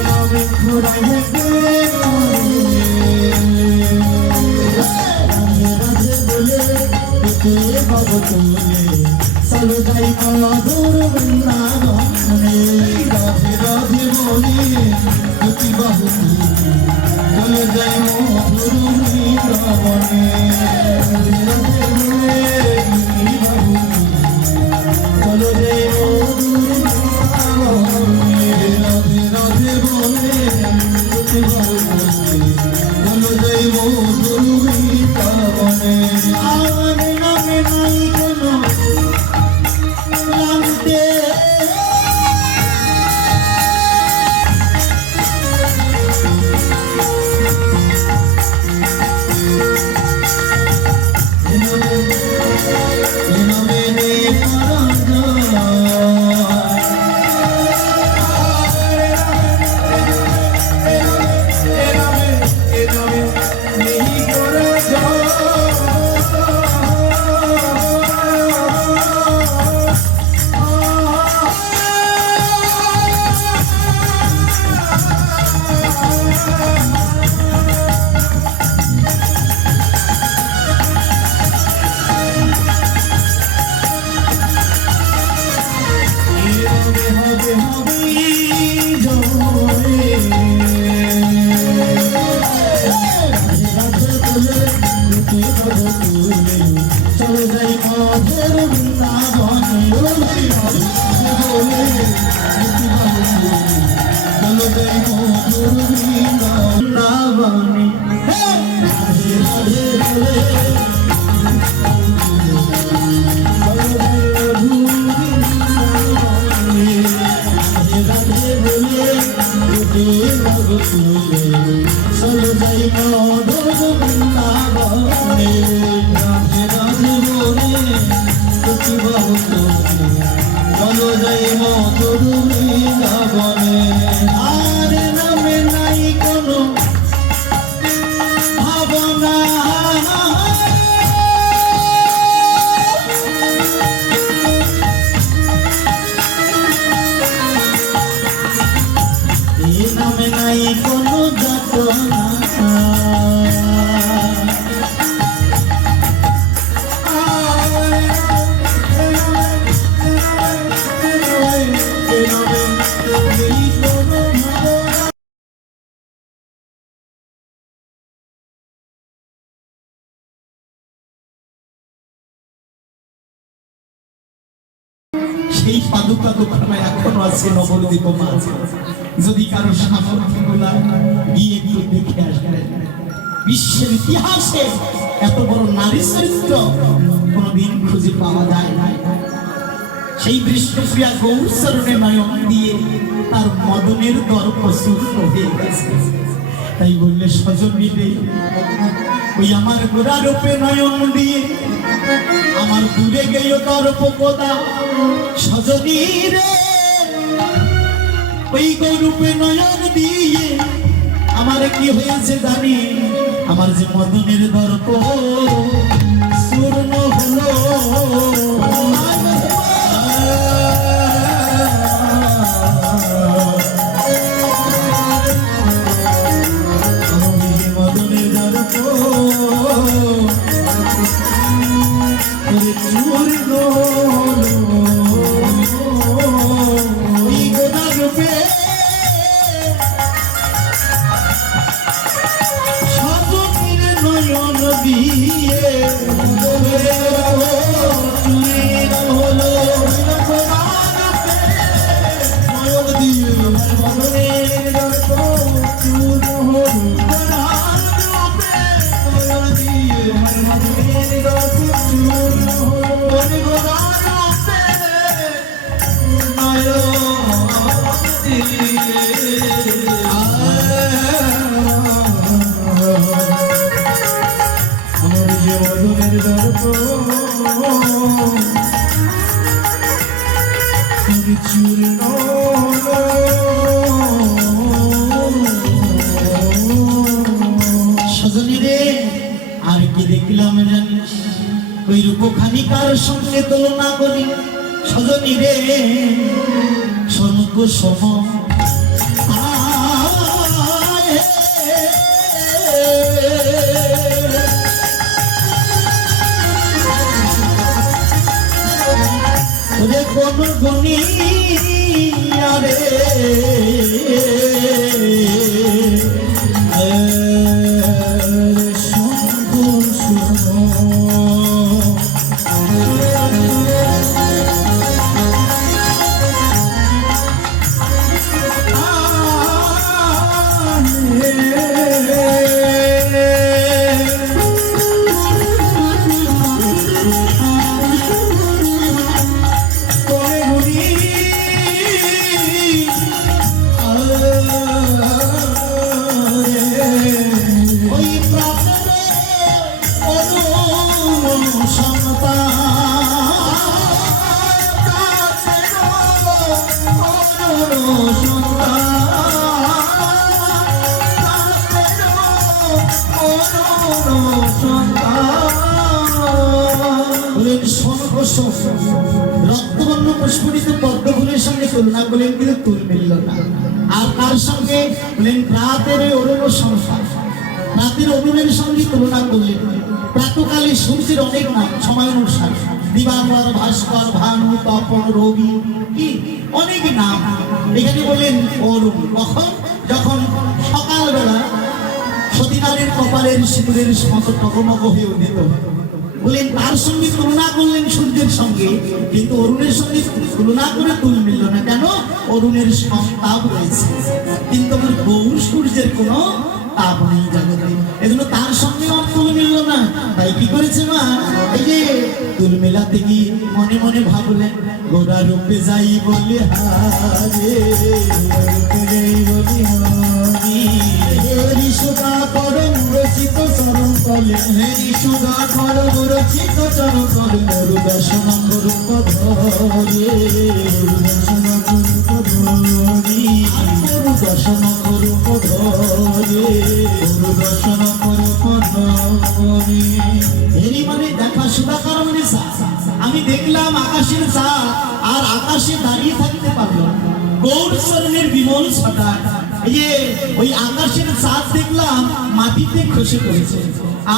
নামে ঘোরাইয়ে রাধে বলে বাবু তুলে চলো যাই মধুর বৃন্দাবনে রাধে রাধে বলে বাবু তুলে চলো যাই মধুর বৃন্দাবনে রাধে বলে বাবু চলো যাই মধুর বৃন্দাবনে রাধে রাধে বলে বাবু তুলে চলো যাই মধুর বৃন্দাবনে আমার নামে নাই কোনো লামতে চলো যাই মধুর বৃন্দাবনে চলো যাই মধুর বৃন্দাবনে রাধে রাধে বলে চলো যাই মধুর বৃন্দাবনে রাধে রাধে বলে চলো যাই মধুর বৃন্দাবনে আর নামে নাই কোনো ভাবনা নামে নাই কোনো যাতনা সেই পাদুকা দোকানে এখনো আছে নবদ্বীপ মাঝে যদি কারো সামর্থ্য গুলা গিয়ে একটু দেখে আসবেন বিশ্বের ইতিহাসে এত বড় নারী চরিত্র কোনদিন খুঁজে পাওয়া যায় না সেই বিষ্ণুপ্রিয়া গৌরচরণে নয়ন দিয়ে তার মদনের দর্প চূর্ণ হয়ে গেছে তাই বললে সজন নিবে ওই আমার গোড়া রূপে নয়ন দিয়ে আমার দূরে গেল দর্প কোদা সজনী রে ওই গৌরূপে নয়ন দিয়ে আমার কি হয়েছে জানি আমার যে মদনের দর্প চূর্ণ হলো মদনের দর্প চূর্ণ ওই রূপখানিকার সঙ্গে তুলনা করি সজনী রে স্বর্গ সম দর্শক রক্তবর্ণ পুষ্পরিত পদ্মফুলের সঙ্গে তুলনা করলেন, কিন্তু তুল মিলল না। আর তার সঙ্গে বললেন রাতের অরুণ সংখ্যা, রাতের অরুণের সঙ্গে তুলনা করলেন। প্রাতকালে সূর্যের অনেক নাম সময় অনুসারে, দিবাকর, ভাস্কর, ভানু, তপন, রবি, কি অনেক নাম। এখানে বললেন অরুণ, কখন? যখন সকালবেলা সতীনারের কপালের সিঁদুরের মতো টকমক হয়ে উদিত। বললেন তার সঙ্গে তুলনা করলেন সূর্যের সঙ্গে, কিন্তু অরুণের সঙ্গে তুলনা করে তুল মিলল না। কেন? অরুণের তাপ রয়েছে, কিন্তু আমার গৌর সূর্যের কোনো তাপ নেই জগতে, এজন্য তার সঙ্গে আমার তুল মিলল না। তাই কি করেছে মা? এই যে তুল মেলাতে গিয়ে মনে মনে ভাবলেন, গোরা রূপে যাই বলে হারে, রূপে যাই বলে হারি, হরি সুধা করম রচিত চরণ তলে, হরি সুধা করম রচিত চরণ তলে, মরু দর্শন রূপ ধরে, মরু দর্শন রূপ ধরি, মরু দর্শন রূপ ধরে, মরু দর্শন রূপ ধরে। হেরি মানে দেখা, সুধা করম নিশা। আমি দেখলাম আকাশের চাঁদ, আর আকাশে দাঁড়িয়ে থাকতে পারলো গৌর চরণের বিমল ছটা। এই যে ওই আকাশের চাঁদ দেখলাম মাটিতে খসে পড়েছে,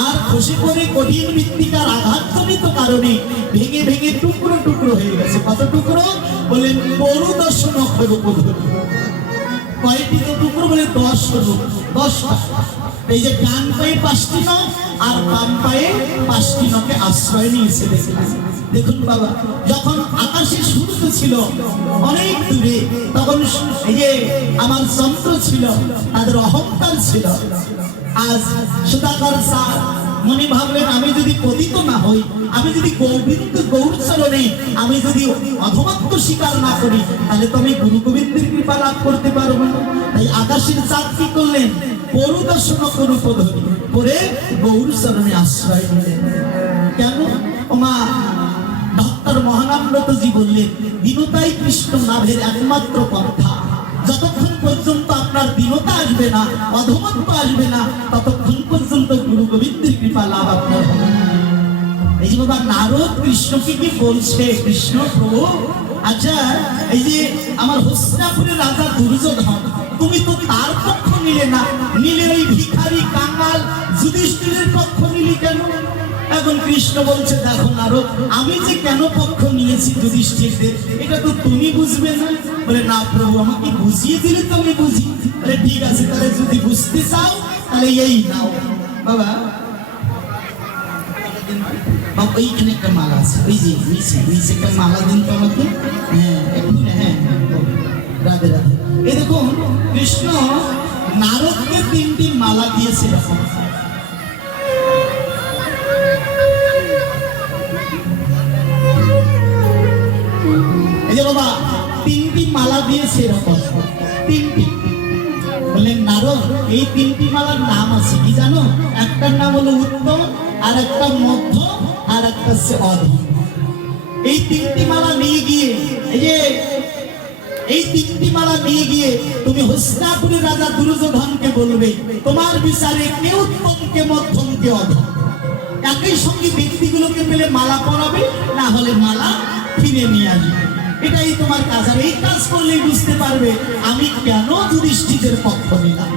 আর খসে পড়ে কঠিন মৃত্তিকার আঘাতজনিত কারণে ভেঙে ভেঙে টুকরো টুকরো হয়ে গেছে। কত টুকরো? বলেন গরু 10 নখের উপর। কয়টি টুকরো? বলে 10টা। এই যে ডান পায়ে 5টি নখ আর বাম পায়ে 5টি নখে আশ্রয় নিয়েছে। দেখুন বাবা, যখন আকাশে সূর্য ছিল অনেক দূরে, তখন এই যে আমার যন্ত্র ছিল, তাদের অহংকার ছিল। আজ সুধাকর স্যার মনে ভাবলেন, আমি যদি পতিত না হই, আমি যদি গোবিন্দ গৌর চরণে আমি যদি অধমত্ব স্বীকার না করি, তাহলে তো আমি গুরু গোবিন্দের কৃপা লাভ করতে পারবো না। তাই আকাশের চাঁদ কি করলেন? পরুদর্শন রূপ ধরি করে গৌর চরণে আশ্রয় নিলেন। কেন? ওমা ডক্টর মহানামব্রতজি বললেন, দীনতাই কৃষ্ণ লাভের একমাত্র পন্থা। যতক্ষণ পর্যন্ত আপনার দীনতা আসবে না, অধমত্ব আসবে না, ততক্ষণ পর্যন্ত গুরু গোবিন্দের কৃপা লাভ আপনার হবে। এই যে বাবা নারদ কৃষ্ণকে কি বলছে, কৃষ্ণ প্রভু আচ্ছা এই যে আমার হস্তিনাপুরের রাজা দুর্যোধন, তুমি তো তার পক্ষ নিলে না, নিলে ওই ভিখারি কাঙাল যুধিষ্ঠিরের পক্ষ নিলি কেন? এখন কৃষ্ণ বলছে, দেখো নারদ, আমি যে কেন পক্ষ নিয়েছি যুধিষ্ঠিরদের, এটা তো তুমি বুঝবে না। বলে না প্রভু, আমাকে বুঝিয়ে দিলে তো আমি বুঝি। বলে ঠিক আছে, তাহলে যদি বুঝতে চাও তাহলে এই নাও বাবা। ওইখানে একটা মালা আছে, ওই যে নিচে একটা মালা দিন তো আমাকে। হ্যাঁ একটু, হ্যাঁ রাধে রাধে। এই দেখুন কৃষ্ণ নারদকে 3টি মালা দিয়েছে। এরকম এই যে বাবা 3টি মালা দিয়েছে, এরকম 3টি। বললেন নারদ, এই 3টি মালার নাম আছে কি জানো? একটার নাম হলো উত্তম, আর একটা মধ্য, আর একটা হচ্ছে অধম। এই 3টি মালা নিয়ে গিয়ে, এই 3টি মালা নিয়ে গিয়ে তুমি হস্তিনাপুরের রাজা দুর্যোধনকে বলবে, তোমার বিচারে কে উত্তম, কে মধ্যম, কে অধম। একই সঙ্গে ব্যক্তিগুলোকে পেলে মালা পরাবে, না হলে মালা ফিরে নিয়ে আসবে। এটাই তোমার কাজ। আর এই কাজ করলেই বুঝতে পারবে আমি কেন যুধিষ্ঠিরের পক্ষ নিলাম।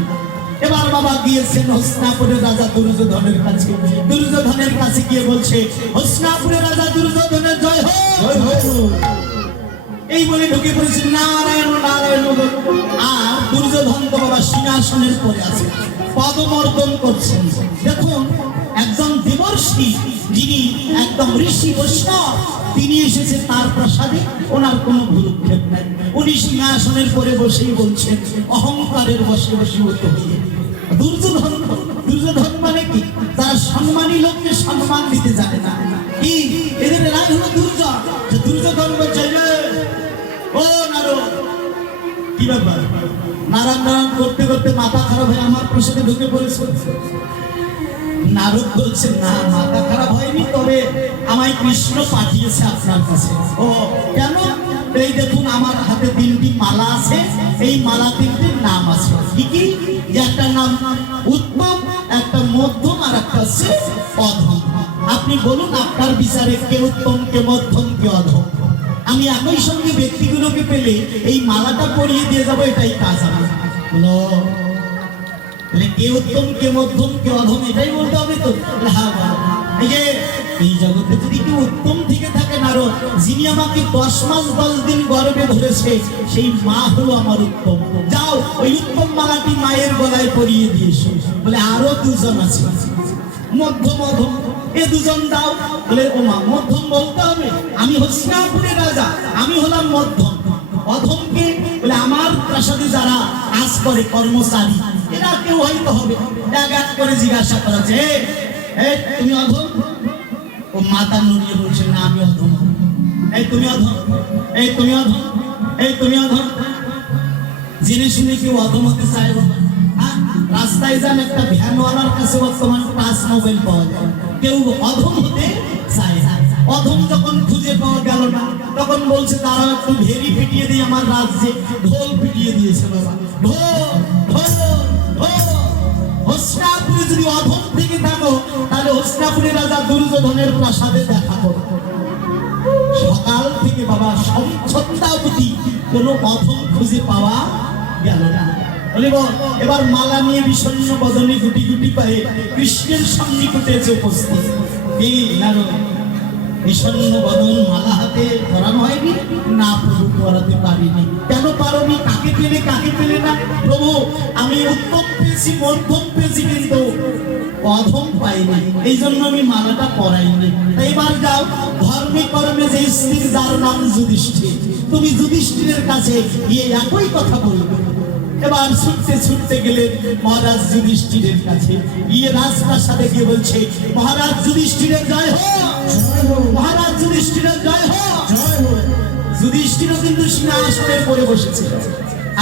এবার বাবা গিয়েছেন হস্তিনাপুরের রাজা দুর্যোধনের কাছে। দুর্যোধনের কাছে গিয়ে বলছে, হস্তিনাপুরের রাজা দুর্যোধনের জয় হোক। এই বলে ঢুকে পড়েছে নারায়ণ নারায়ণ। আর দুর্যোধন তো বাবা সিংহাসনের পরে আছে, পদমর্দন করছেন। দেখুন একজন দেবর্ষি, যিনি একদম ঋষি বৈষ্ণব, তিনি এসেছে তার প্রাসাদে, ওনার কোনো ভূক্ষেপ নাই। উনি সিংহাসনের পরে বসেই বলছেন, অহংকারের বসে বসে হতে হইয়ে। দুর্যোধন মানে কি? তারা সম্মানী লোককে সম্মান দিতে জানে না। কি এদের রাগ হলো দুর্যোধন। দুর্যোধন বলছে, ও নারদ, কি ব্যাপার? নারায়ণ নারায়ণ করতে করতে মাথা খারাপ হয়ে আমার প্রাসাদে ঢুকে পড়েছে। নারদ বলছে, না মাথা খারাপ হয়নি, তবে আমায় কৃষ্ণ পাঠিয়েছে আপনার কাছে। ও কেন? এই দেখুন আমার হাতে 3টি মালা আছে, এই মালা 3টির নাম আছে। কি কি? একটা নাম উত্তম, একটা মধ্যম, আর একটা হচ্ছে অধম। আপনি বলুন আপনার বিচারে কে উত্তম, কে মধ্যম, কে অধম। আমি একই সঙ্গে ব্যক্তিগুলোকে পেলে এই মালাটা পরিয়ে দিয়ে যাবো, এটাই কাজ আমার। বলো তাহলে কে উত্তম, কে মধ্যম, কে অধম, এটাই বলতে হবে তো। হ্যাঁ, এই যে এই জগতে যদি কেউ উত্তম থেকে থাকে না, যিনি আমাকে 10 মাস 10 দিন গর্ভে ধরেছে, সেই মা হলো আমার উত্তম। যাও ওই উত্তম মালাটি মায়ের গলায় পরিয়ে দিয়েছো। বলে আরো দুজন আছে মধ্যম অধম, এ দুজন দাও। বলে ও মা, মধ্যম বলতে হবে? আমি হস্তিনাপুরের রাজা, আমি হলাম মধ্যম। অধমকে বলে আমার প্রাসাদে যারা কাজ করে কর্মচারী, এরা কেউ হয়তো হবে। এক করে জিজ্ঞাসা করা যে তুমি অধম? ও মাথা নড়িয়ে বলছে না আমি অধম। এই তুমি অধম, এই তুমি অধম, এই তুমি অধম। জেনে শুনে কেউ অধম হতে চায় বাবা? রাস্তায় যান, একটা ভ্যানওয়ালার কাছে বর্তমান টাচ মোবাইল পাওয়া যায়, কেউ অধম হতে চায় না। অধম যখন খুঁজে পাওয়া গেল না, তখন বলছে তারা একটু ভেরি পিটিয়ে দিয়ে আমার রাজ্যে ঢোল পিটিয়ে দিয়েছে বাবা। ঢোল ঢোল ঢোল। হস্তিনাপুরে যদি অধম থেকে থাকো, তাহলে হস্তিনাপুরের রাজা দুর্যোধনের প্রাসাদে দেখা করো। সকাল থেকে বাবা সন্ধ্যাবধি কোনো অধম খুঁজে পাওয়া গেল না। এবার মালা নিয়ে বিষণ্ণ বদনে গুটি গুটি পায়ে কৃষ্ণের সন্নিকটে এসে উপস্থিত। এই নারদ বিষণ্ণ বদন, মালা হাতে পরানো হয়নি? না প্রভু, পরাতে পারিনি। কেন পারোনি? কাকে পেলে কাকে পেলে না? প্রভু আমি উত্তম পেয়েছি, মধ্যম পেয়েছি, কিন্তু অধম পাইনি, এই জন্য আমি মালাটা পরাইনি। এবার যাও, ধর্মে কর্মে যে স্ত্রী যার নাম যুধিষ্ঠির, তুমি যুধিষ্ঠিরের কাছে গিয়ে একই কথা বলবে। এবার ছুটতে ছুটতে গেলে মহারাজ যুধিষ্ঠিরের কাছে গিয়ে রাজপ্রাসাদে গিয়ে বলছে, মহারাজ যুধিষ্ঠিরের জয় হোক, মহারাজ যুধিষ্ঠিরের জয় হোক। যুধিষ্ঠিরও কিন্তু সিংহাসনে পড়ে বসেছিল,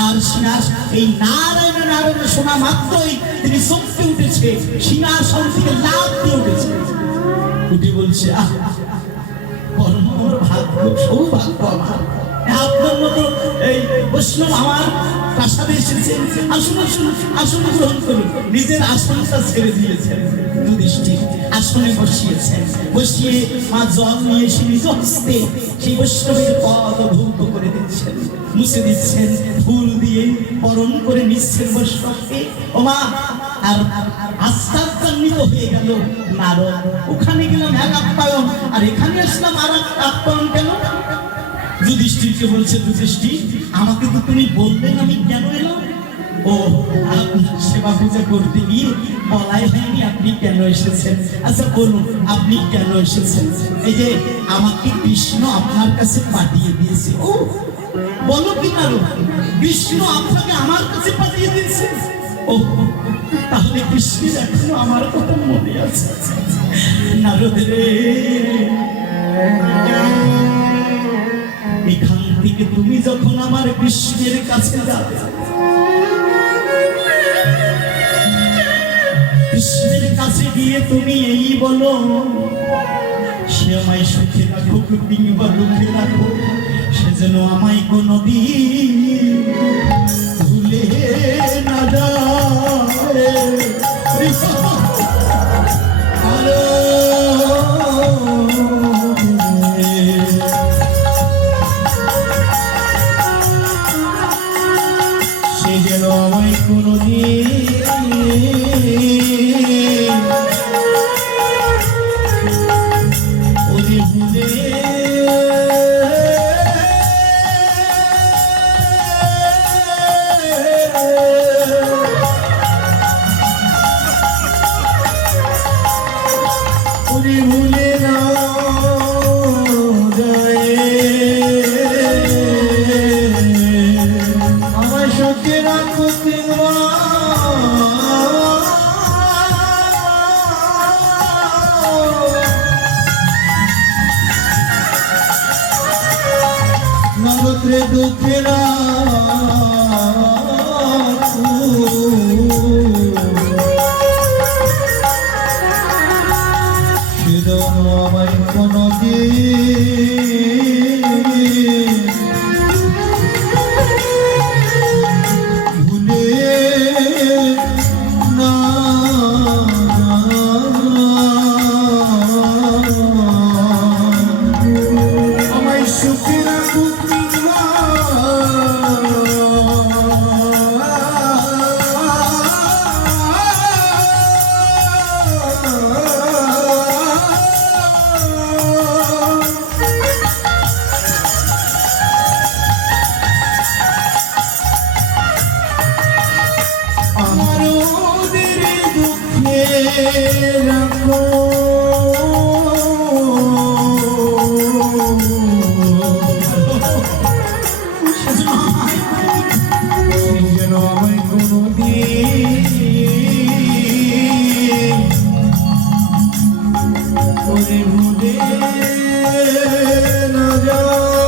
আর সিংহাসন এই নারায়ণ নারায়ণ শোনা মাত্রই তিনি চমকে উঠেছে, সিংহাসন থেকে লাফ দিয়ে উঠেছে। উঠে বলছে, পরম ভাগ্য, সৌভাগ্য আমার, আপনার মতো এই বৈষ্ণব আমার প্রাসাদে এসেছেন, আসুন আসুন আসন গ্রহণ করুন। নিজের আসনটা ছেড়ে দিয়েছেন, যুধিষ্ঠির আসনে বসিয়েছেন। বসিয়ে মা জল নিয়ে এসে নিজ হস্তে সেই বৈষ্ণবের পদ ধৌত করে দিচ্ছেন, মুছে দিচ্ছেন, ফুল দিয়ে বরণ করে নিচ্ছেন বৈষ্ণবকে। ও মা, আর আশ্চর্যান্বিত হয়ে গেল নারদ। ওখানে গেলাম এক আপ্যায়ন, আর এখানে আসলাম আর এক আপ্যায়ন কেন? যুধিষ্ঠিরকে বলছে, যুধিষ্ঠির আমাকে তো তুমি বললেন আমি কেন এলাম? ও আপনার সেবা পূজা করতে গিয়ে বলাই হয়নি আপনি কেন এসেছেন। আচ্ছা বলুন আপনি কেন এসেছেন? এই যে আমাকে কৃষ্ণ আপনার কাছে পাঠিয়ে দিয়েছে। ও বলো কি না, কৃষ্ণ আপনাকে আমার কাছে পাঠিয়ে দিয়েছে? ও তাহলে কৃষ্ণের এখনো আমার কথা মনে আছে। নারদ রে, এখান থেকে তুমি যখন আমার কৃষ্ণের কাছে যাবে, কৃষ্ণের কাছে গিয়ে তুমি এই বলো, সে আমায় সুখে রাখুক কিংবা দুঃখে রাখুক, সে যেন আমায় কোনদিন ভুলে না যায়। সে যেন আমায় কোনদিন ওরে ভুলে ভুলে না যায়। আমার সুখে রাখো নগত্রে দুঃখে আমায় কোনো ভুলে না রাখো যেন আমায় কোনোদিন করে ভুলে না যায়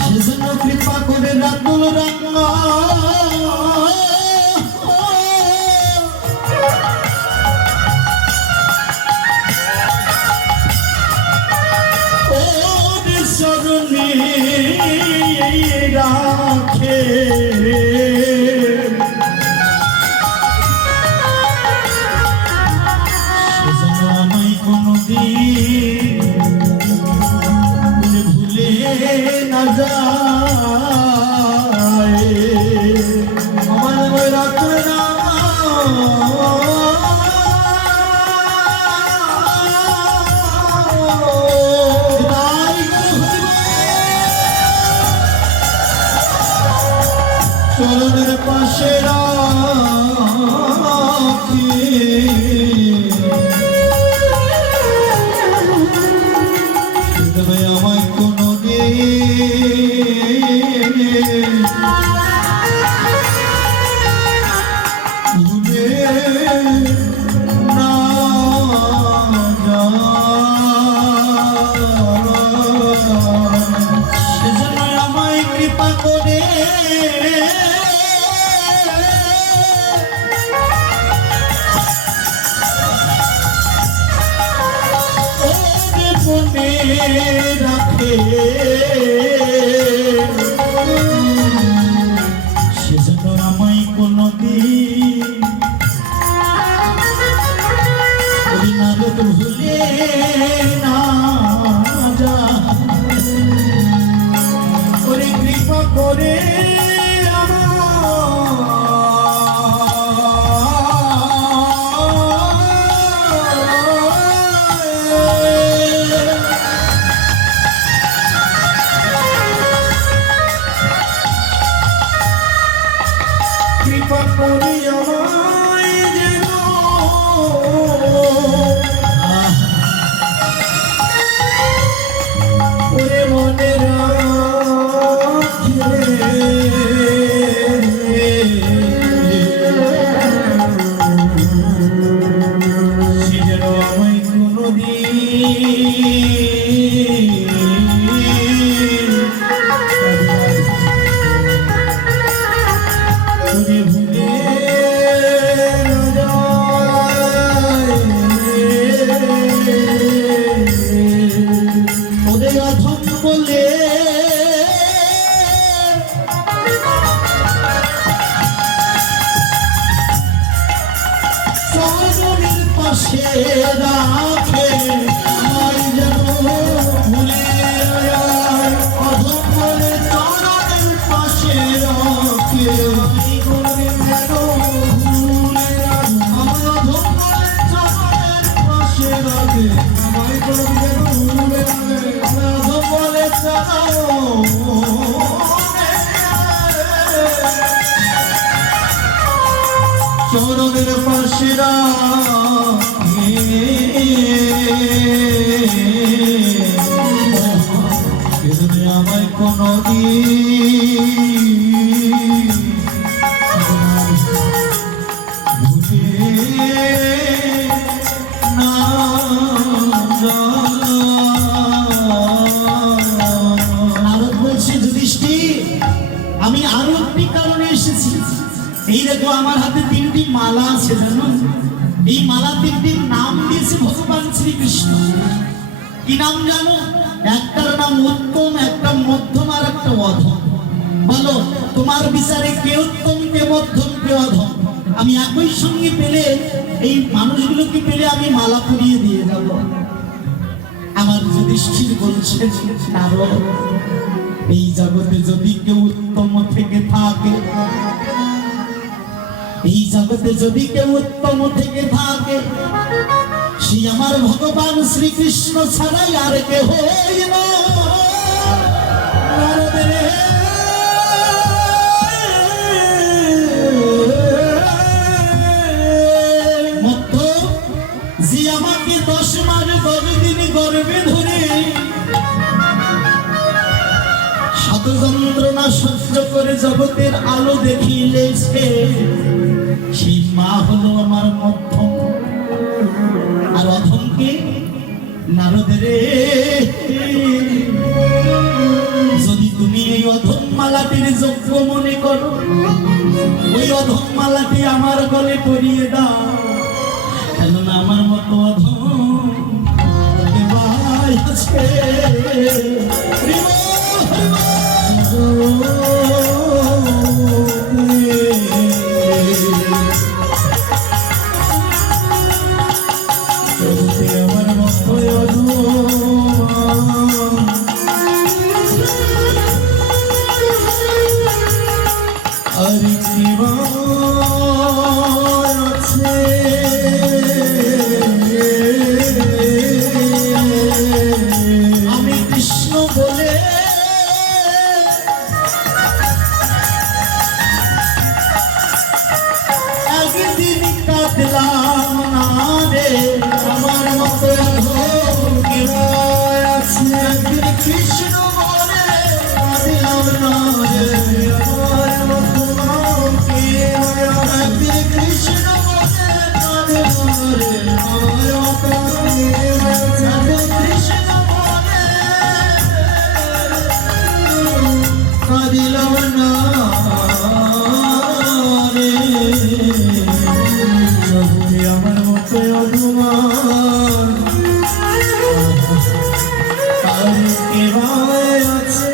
সেজন্য কৃপা করে রাতুল রান্না চরণে রাখে সেজন্য আমায় কোনোদিন ভুলে না যায় আমার রাত্রে না চরণের পাশে রাখি তবে আমায় কোনো ভুলে না সেজন্য আমায় কৃপা করে মনে রাখে সেজন্য আমায় কোনোদিন নারদ ভুলে না যায় ওরে কৃপা করে কৃপা করি আমায় যেন ওরে মনে রাখে সে যেন আমায় কোনোদিন ভুলে না যায় ওদের অধম বলে চরণের পাশে রাখে আমায় যেন ভুলে যায় অধম বলে চরণের পাশে রাখে চরণের পাশে রাখে আমায় কোনোদিন ভুলে না নারদ বলছে যুধিষ্ঠির আমি আরো একটি কারণে এসেছি এই দেখো আমার হাতে তিনটি মালা আছে জানো এই মালা তিনটির নাম দিয়েছে ভগবান শ্রীকৃষ্ণ কি নাম জানো একটার নাম উত্তম একটা মধ্যম আর একটা অধম বলো তোমার বিচারে কে উত্তম কে মধ্যম কে অধম আমি একই সঙ্গে পেলে এই মানুষগুলোকে পেলে আমি মালা পরিয়ে দিয়ে যাব আমার যুধিষ্ঠির বলছেন নারদ এই জগতে যদি কেউ উত্তম থেকে থাকে এই জগতে যদি কেউ উত্তম থেকে থাকে সে আমার ভগবান শ্রীকৃষ্ণ ছাড়াই আর কেহ না নারদ রে শত যন্ত্রণা সহ্য করে জগতের আলো দেখিলেছে, সেই মা হলো আমার মধ্যম। আর অধমকে নারদের, যদি তুমি এই অধম মালাটির যোগ্য মনে করো, ওই অধম মালাটি আমার গলে পরিয়ে দাও, কেননা আমার মতো অধম ভাই আছে। আমার মতো অধম আর কি আছে, আমি কৃষ্ণ বলে একদিন কাঁদলাম না রে, আমার মতো কেউ আছে। একদিন কৃষ্ণ বলে কাঁদলাম না রে, আমার মতো একদিন কৃষ্ণ বলে কাঁদলাম রে, আমার মতো কৃষ্ণ বলে কাঁদিলাম না রে, আমার মতো অধমান আর কে আছে।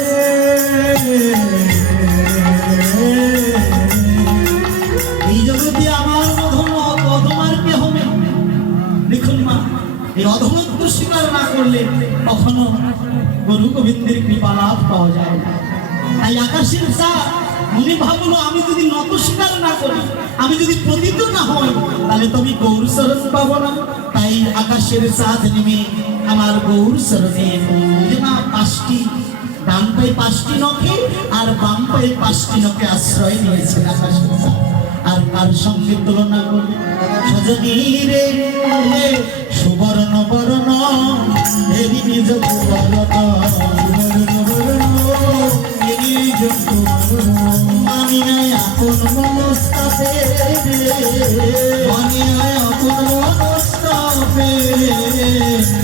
এই জগতে আমার অধমার কে হবে? দেখুন মা, এই অধমত্ব স্বীকার না করলে কখনো গুরু গোবিন্দের কৃপা লাভ পাওয়া যায় না। তাই আকাশের চাঁদ মনে ভাবলো, আমি যদি নত স্বীকার না করি, আমি যদি পতিত না হই, তাহলে তুমি গৌর শরণ পাবো না। তাই আকাশের চাঁদ নেমে আমার গৌর শরণে মা পাঁচটি, ডান পায়ে পাঁচটি নখে আর বাম পায়ে পাঁচটি নখে আশ্রয় নিয়েছেন আকাশের চাঁদ। আর কার সঙ্গে তুলনা করি? সজনী রে সুবর্ণ বর্ণ এরি নিজ বর্ণ, সুবর্ণ বর্ণ এরি নিজ মানি নাই আপন মনস্তাপে, মানি নাই আপন মনস্তাপে,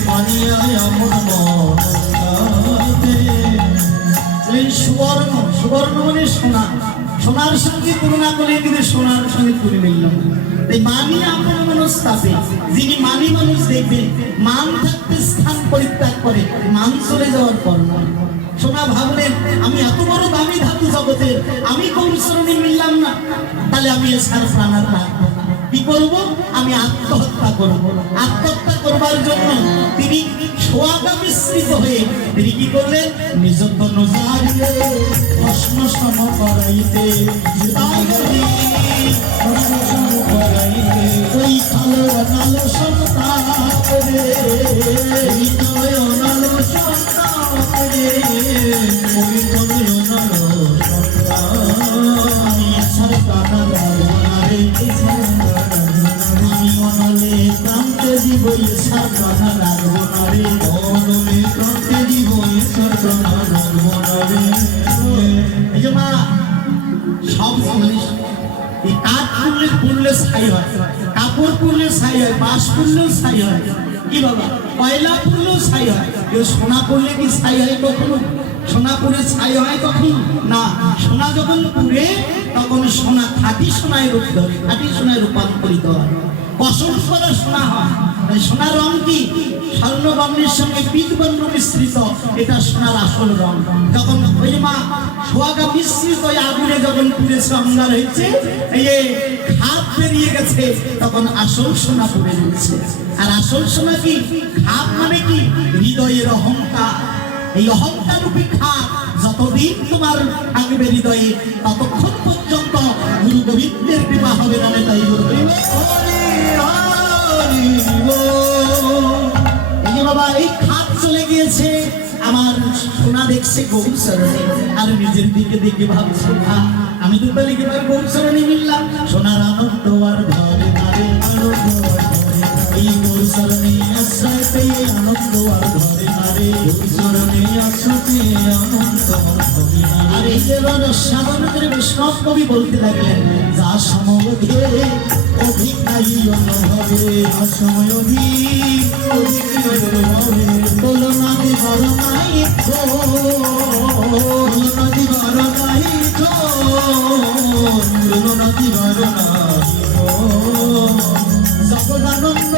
মানি নাই আপন মনস্তাপে। সুবর্ণ, সুবর্ণ মানে সোনা, সোনার সঙ্গে তুলনা করে কিন্তু সোনার সঙ্গে তুলে নিলাম। তাই মানি আপন মনস্তাপে, যিনি মানি মানুষ দেখবে, মান থাকতে স্থান পরিত্যাগ করে, মান চলে যাওয়ার পর নয়। সোনা ভাবলেন আমি এত বড় দামি ধাতু জগতের, আমি গৌর চরণে মিললাম না, তাহলে আমি এছাড় প্রাণার রাখবো না। কি করবো? আমি আত্মহত্যা করবো। আত্মহত্যা করবার জন্য তিনি সোয়াগা মিশ্রিত হয়ে তিনি কি করলেন? নিজ তনু জারিয়ে ভস্ম সম করাইতে, ভস্ম সম করাইতে ওই কালো অনালো সন্তাপ রে, ওই অনালো সন্তাপ রে, ওই অনালো সন্তাপ। আমি এছাড়া প্রাণা রাখবো না রে, আমি অনলে প্রান্তে দিব এছাড়া প্রাণা রাখবো না রে, অনলে প্রান্তে দিব এছাড়া প্রাণা রাখবো না রে। এই যে মা সব জিনিস, এই কাঠ পুড়লে ছাই হয়, কাপড় পুড়লে ছাই হয়, বাঁশ পুড়লেও ছাই হয়, কি বাবা কয়লা পুড়লেও ছাই হয়, কেউ সোনা পুড়লে কি ছাই হয় কখনো? সোনা পুড়ে ছাই হয় কখনো না। সোনা যখন পুড়ে তখন সোনা খাঁটি সোনায় রূপ ধরে, খাঁটি সোনায় রূপান্তরিত হয়, কসম করা সোনা হয়। সোনার রং কি? স্বর্ণবর্ণের সঙ্গে পীতবর্ণ মিশ্রিত, এটা সোনার আসল রং। যখন ওই মা সোয়াগা মিশ্রিত আগুনে যখন পুড়েছে, অঙ্গার হয়েছে, এই খাপ বেরিয়ে গেছে, তখন আসল সোনা পুড়ে যাচ্ছে। আর আসল সোনা কি? খাপ মানে কি? হৃদয়ের অহংকার। এই অহংকার রূপী খাপ যতদিন তোমার থাকবে হৃদয়ে, ততক্ষণ পর্যন্ত গুরু গোবিন্দের কৃপা হবে না। তাই বাবা এই খাপ চলে গিয়েছে, আমার সোনা দেখছে গৌর চরণে, আর নিজের দিকে দেখে ভাবছে আমি তো তাহলে এবার গৌর চরণে মিললাম। সোনার আনন্দ আর ধরে নারে, এই গৌর চরণে আশ্রয় পেয়ে আনন্দ আর ধরে নারে, গৌর চরণে আশ্রয় পেয়ে আনন্দ আর ধরে না। এবার সাধন করে বৈষ্ণব কবি বলতে লাগলেন, যা সমবধে অধিক নাই অনুভবে, অসময় অধিক অধিক অনুভবে, তুলনা দিবার নাই তুলনা দিবার নাই তুলনা দিবার নাই জগদানন্দ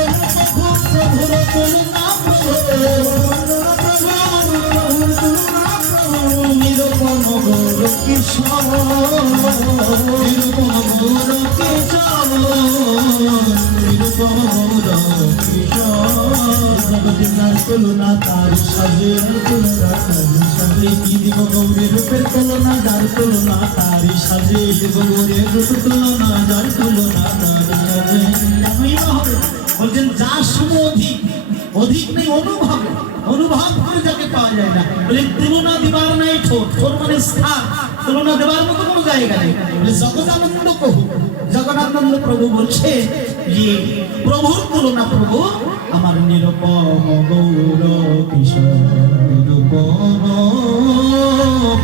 প্রভুর তুলনা নিরূপম গৌর কিশোর নিরূপম গৌর কিশোর নিরূপম গৌর কিশোর জগতের তুলনা তার সাজে তুলনা তার সাজে কি দিব গৌরের রূপের তুলনা যার তুলনা তার সাজে দিব গৌরের রূপ তুলনা যার তুলনা তার সাজে হবে। বলছেন যার সময় অধিক অধিক নেই অনুভব অনুভব করে যাকে পাওয়া যায় না, বলে তুলনা দিবার নাই ঠোঁট, ঠোঁট মানে স্থান, তুলনা দেবার মতো কোনো জায়গা নেই। জগদানন্দ প্রভু জগন্নাথনন্দ প্রভু বলছে যে প্রভুর তুলনা প্রভু আমার নিরূপম গৌর কিশোর নিরূপম গৌর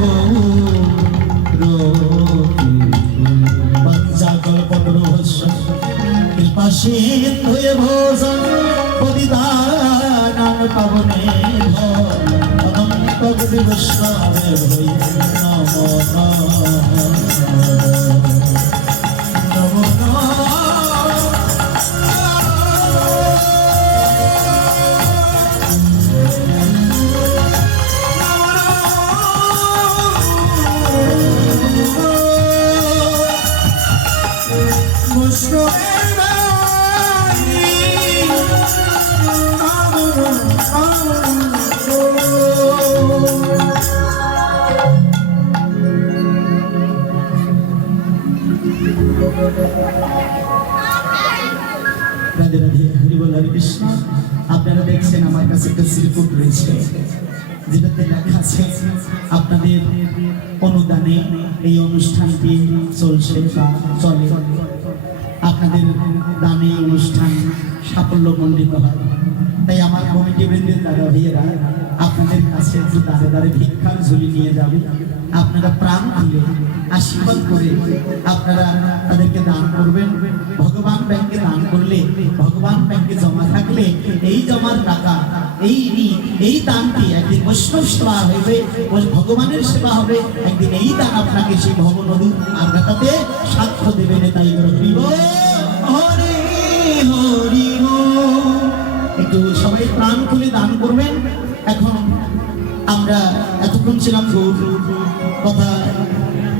কৃপাশে হয়ে ভোজন পরিদান পাবনে অনন্ত গুরু বৈষ্ণবে হই নম নম রাধে রাধে হরি বল হরে কৃষ্ণ। আপনারা দেখছেন আমার কাছে একটা শ্রীপুট রয়েছে, যেটাতে লেখা আছে আপনাদের অনুদানে এই অনুষ্ঠানটি চলছে বা চলে, আপনাদের দানে অনুষ্ঠান সাফল্যমণ্ডিত হয়। তাই আমার কমিটি বৃন্দের দাদা ভাইয়েরা আপনাদের কাছে একটু দাঁড়ে দাঁড়ে ভিক্ষার ঝুলি নিয়ে যাবে। আপনারা প্রাণ দিলে আশীর্বাদ করে আপনারা তাদেরকে দান করবেন। ভগবান ব্যাংকে দান করলে, ভগবান ব্যাংকে জমা থাকলে এই জমার টাকা এই দানটি একদিন বৈষ্ণব সেবা হবে, ভগবানের সেবা হবে, একদিন এই দান আপনাকে সেই ভব নদী আর ঘাটাতে সাক্ষ্য দেবেন। তাই হরি হরি একটু সবাই প্রাণ খুলে দান করবেন। এখন আমরা এতক্ষণ ছিলাম গৌর কথা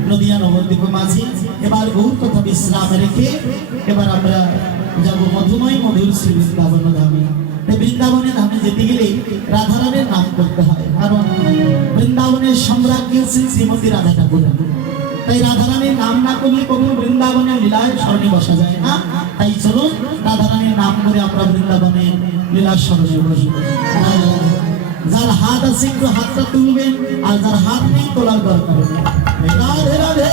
নদিয়া নবদ্বীপ মাঝে, এবার গৌর কথা বিশ্রাম রেখে এবার আমরা যাব মধুময় মধুর শ্রী বৃন্দাবন ধামে। বৃন্দাবনে ধামে যেতে গেলে রাধারানের নাম করতে হয়, কারণ বৃন্দাবনের সম্রাজ্ঞী শ্রীমতী রাধা ঠাকুর। তাই রাধারানীর নাম না করলে কখনো বৃন্দাবনের লীলায় স্মরণে বসা যায় না। তাই চলুন রাধারানীর নাম করে আমরা বৃন্দাবনে লীলার স্মরণে বসব। যার হাত আছে একটু হাতটা তুলবেন, আর যার হাত নেই তোলার দরকার নেই। রাধে রাধে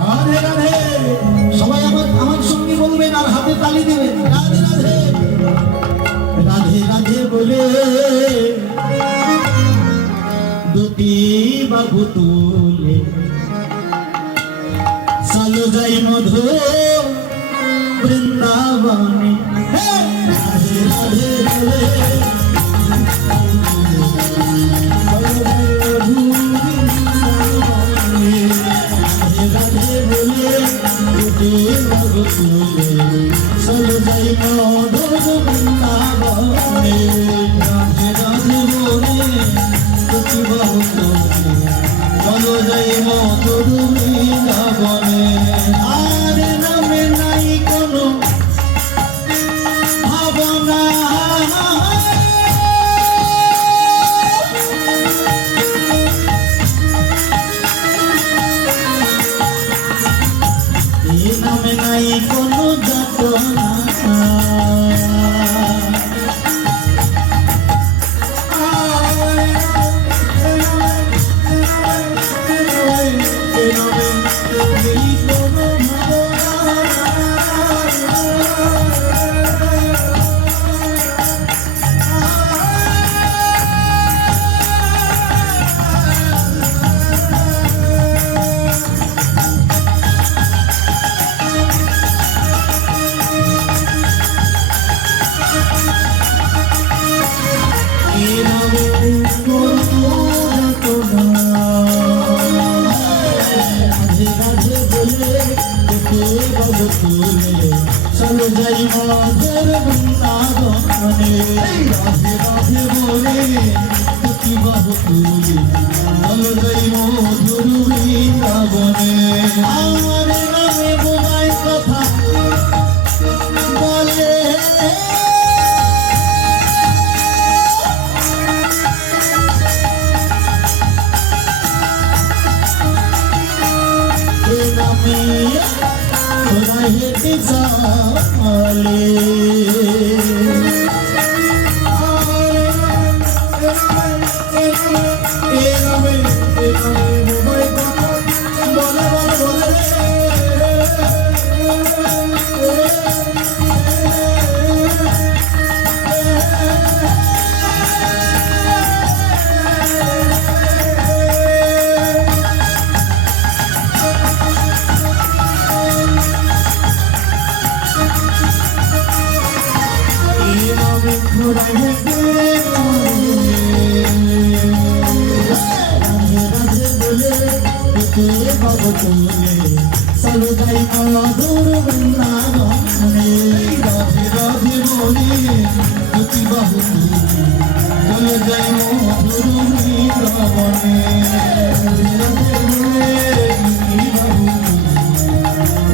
রাধে রাধে সবাই আমার সঙ্গে বলবেন আর হাতে তালি দিবেন। রাধে রাধে রাধে রাধে বলে দুটি বাবু তুলে চলো যাই মধু বৃন্দাবনে। রাধে রাধে বলে চলো যাই মধুর বৃন্দাবনে। রাধে রাধে বলে চলো যাই মধুর বৃন্দাবনে। আর নামে নাই কোনো ভাবনা, নামে নাই কোনো যাতনা, এই কোনো তুলে চলো যাই মধুর বৃন্দাবনে রাধে রাধে বলে দুটি বাহু তুলে চলো যাই মধুর বৃন্দাবনে আমার নামে বোঝায় কথা বলে হেঁটে চলে চলো যাই মধুর বৃন্দাবনে রাধে রাধে বলে দুটি বাহু চলো যাই মধুর বৃন্দাবনে রাধে বলে দুটি বাহু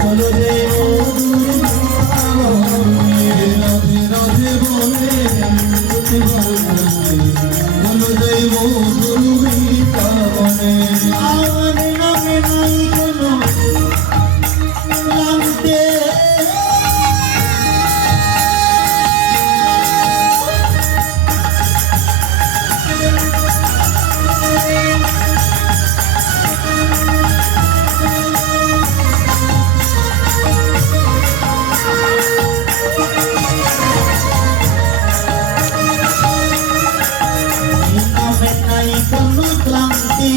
চলো যাই মধুর বৃন্দাবনে রাধে রাধে বলে দুটি বাহু চলো যাই মধুর বৃন্দাবনে আমার নামে নাই কোনো ক্লান্তি নামে নাই কোনো ক্লান্তি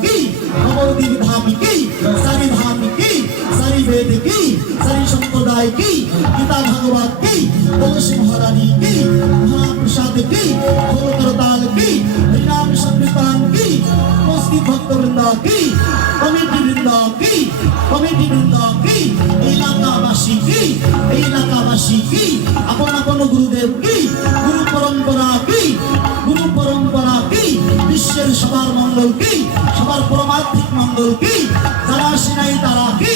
की नवद्वीप धाम की सारी धाम की सारी वेद की सारी संप्रदाय की गीता भागवत की तुलसी महारानी की महाप्रसाद की फलकरताल की हरिनाम संकीर्तन की उपस्थित भक्तवृंद की कमिटी वृंद की इलाकावासी की अपन अपन गुरुदेव की गुरु परंपरा की विश्वेर सबार मंगल की सबार परमात्मिक मंगल की যারা সিনাই তারা কি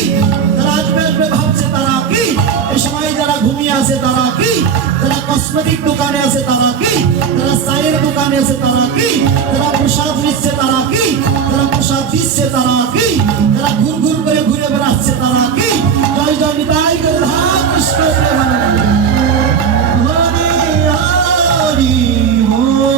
যারা আসবে ভাবছে তারা কি এই সময় যারা ঘুমিয়ে আছে তারা কি যারা কসমেটিক দোকানে আছে তারা কি যারা চায়ের দোকানে আছে তারা কি যারা প্রসাদ নিচ্ছে তারা কি যারা প্রসাদ দিচ্ছে তারা কি যারা ঘুর করে ঘুরে বেড়াচ্ছে তারা কি জয় জয় নিতাই রাধা কৃষ্ণ প্রেমানন্দ হরি হরি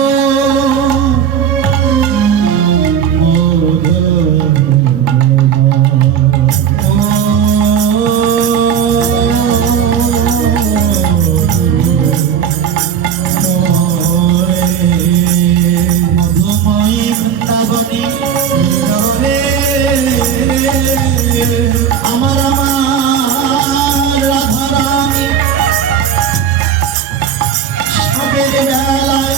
আমার রাধা রানী সবের বেলায়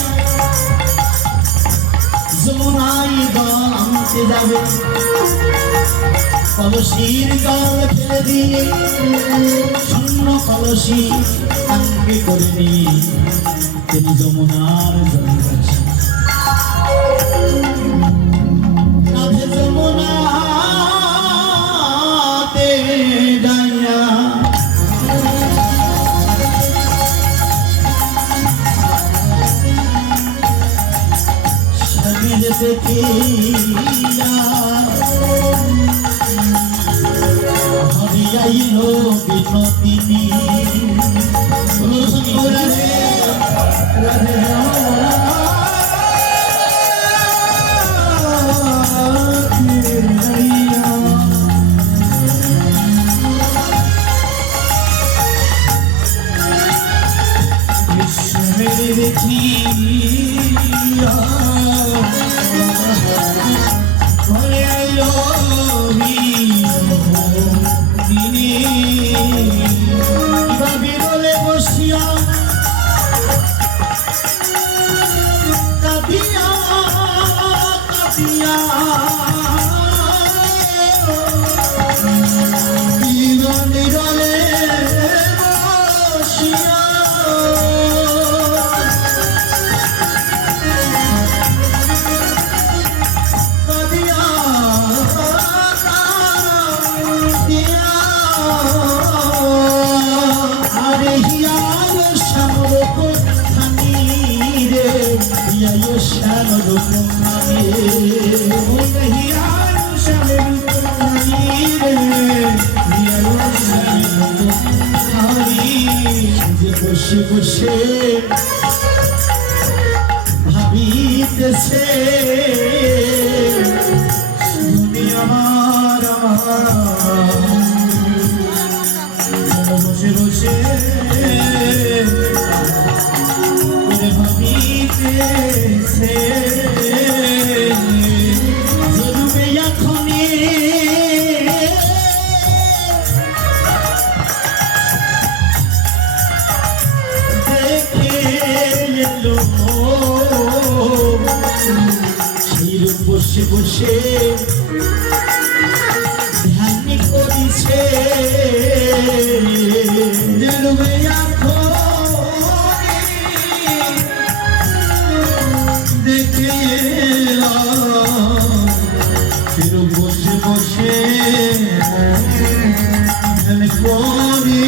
যমুনায় জল আনতে যাবে কলসির জল ফেলে দিয়ে শূন্য কলসি আনবে করে নিয়ে তিনি যমুনার জল গেছেন রাধে যমুনা হরিয়াইলো বিনোদিনী বসে বসে ভাবিতেছে আমার বসে বসে ভাবিতেছে বসে বসে ধ্যান করিছে দেখে বসে বসে ধ্যান করি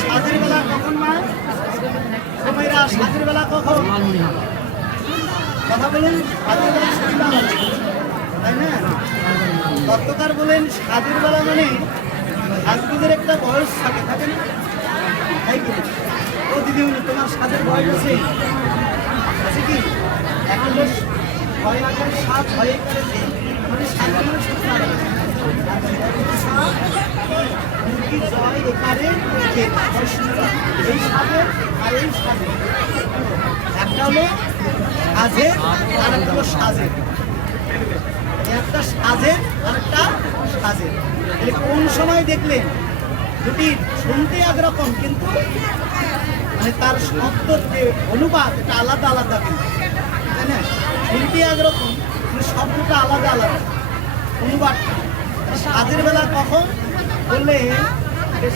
সাদের বেলা কখন মা সময়রা সাদের বেলা কখন কথা বলেন সাদের বেলা তাই না তত্ত্বকার বলেন সাদের বেলা মানে সাজগুজের একটা বয়স থাকে না ও দিদিমণি, তোমার সাজের বয়স আছে কি? এখন বেশ ভয় আকার সাজ হয়ে গেছে, মানে সাজানো শিক্ষা জয় একারে এই সাজের আর এই সাজের একটা হলো সাজের আর একটা হলো সাজের, একটা সাজের আর একটা সাজের। তাহলে কোন সময় দেখলেন দুটি শুনতে একরকম কিন্তু মানে তার শব্দের যে অনুবাদ এটা আলাদা আলাদা, কিন্তু তাই না? শুনতে একরকম কিন্তু শব্দটা আলাদা আলাদা, অনুবাদটা। সাজের বেলা কখন বললে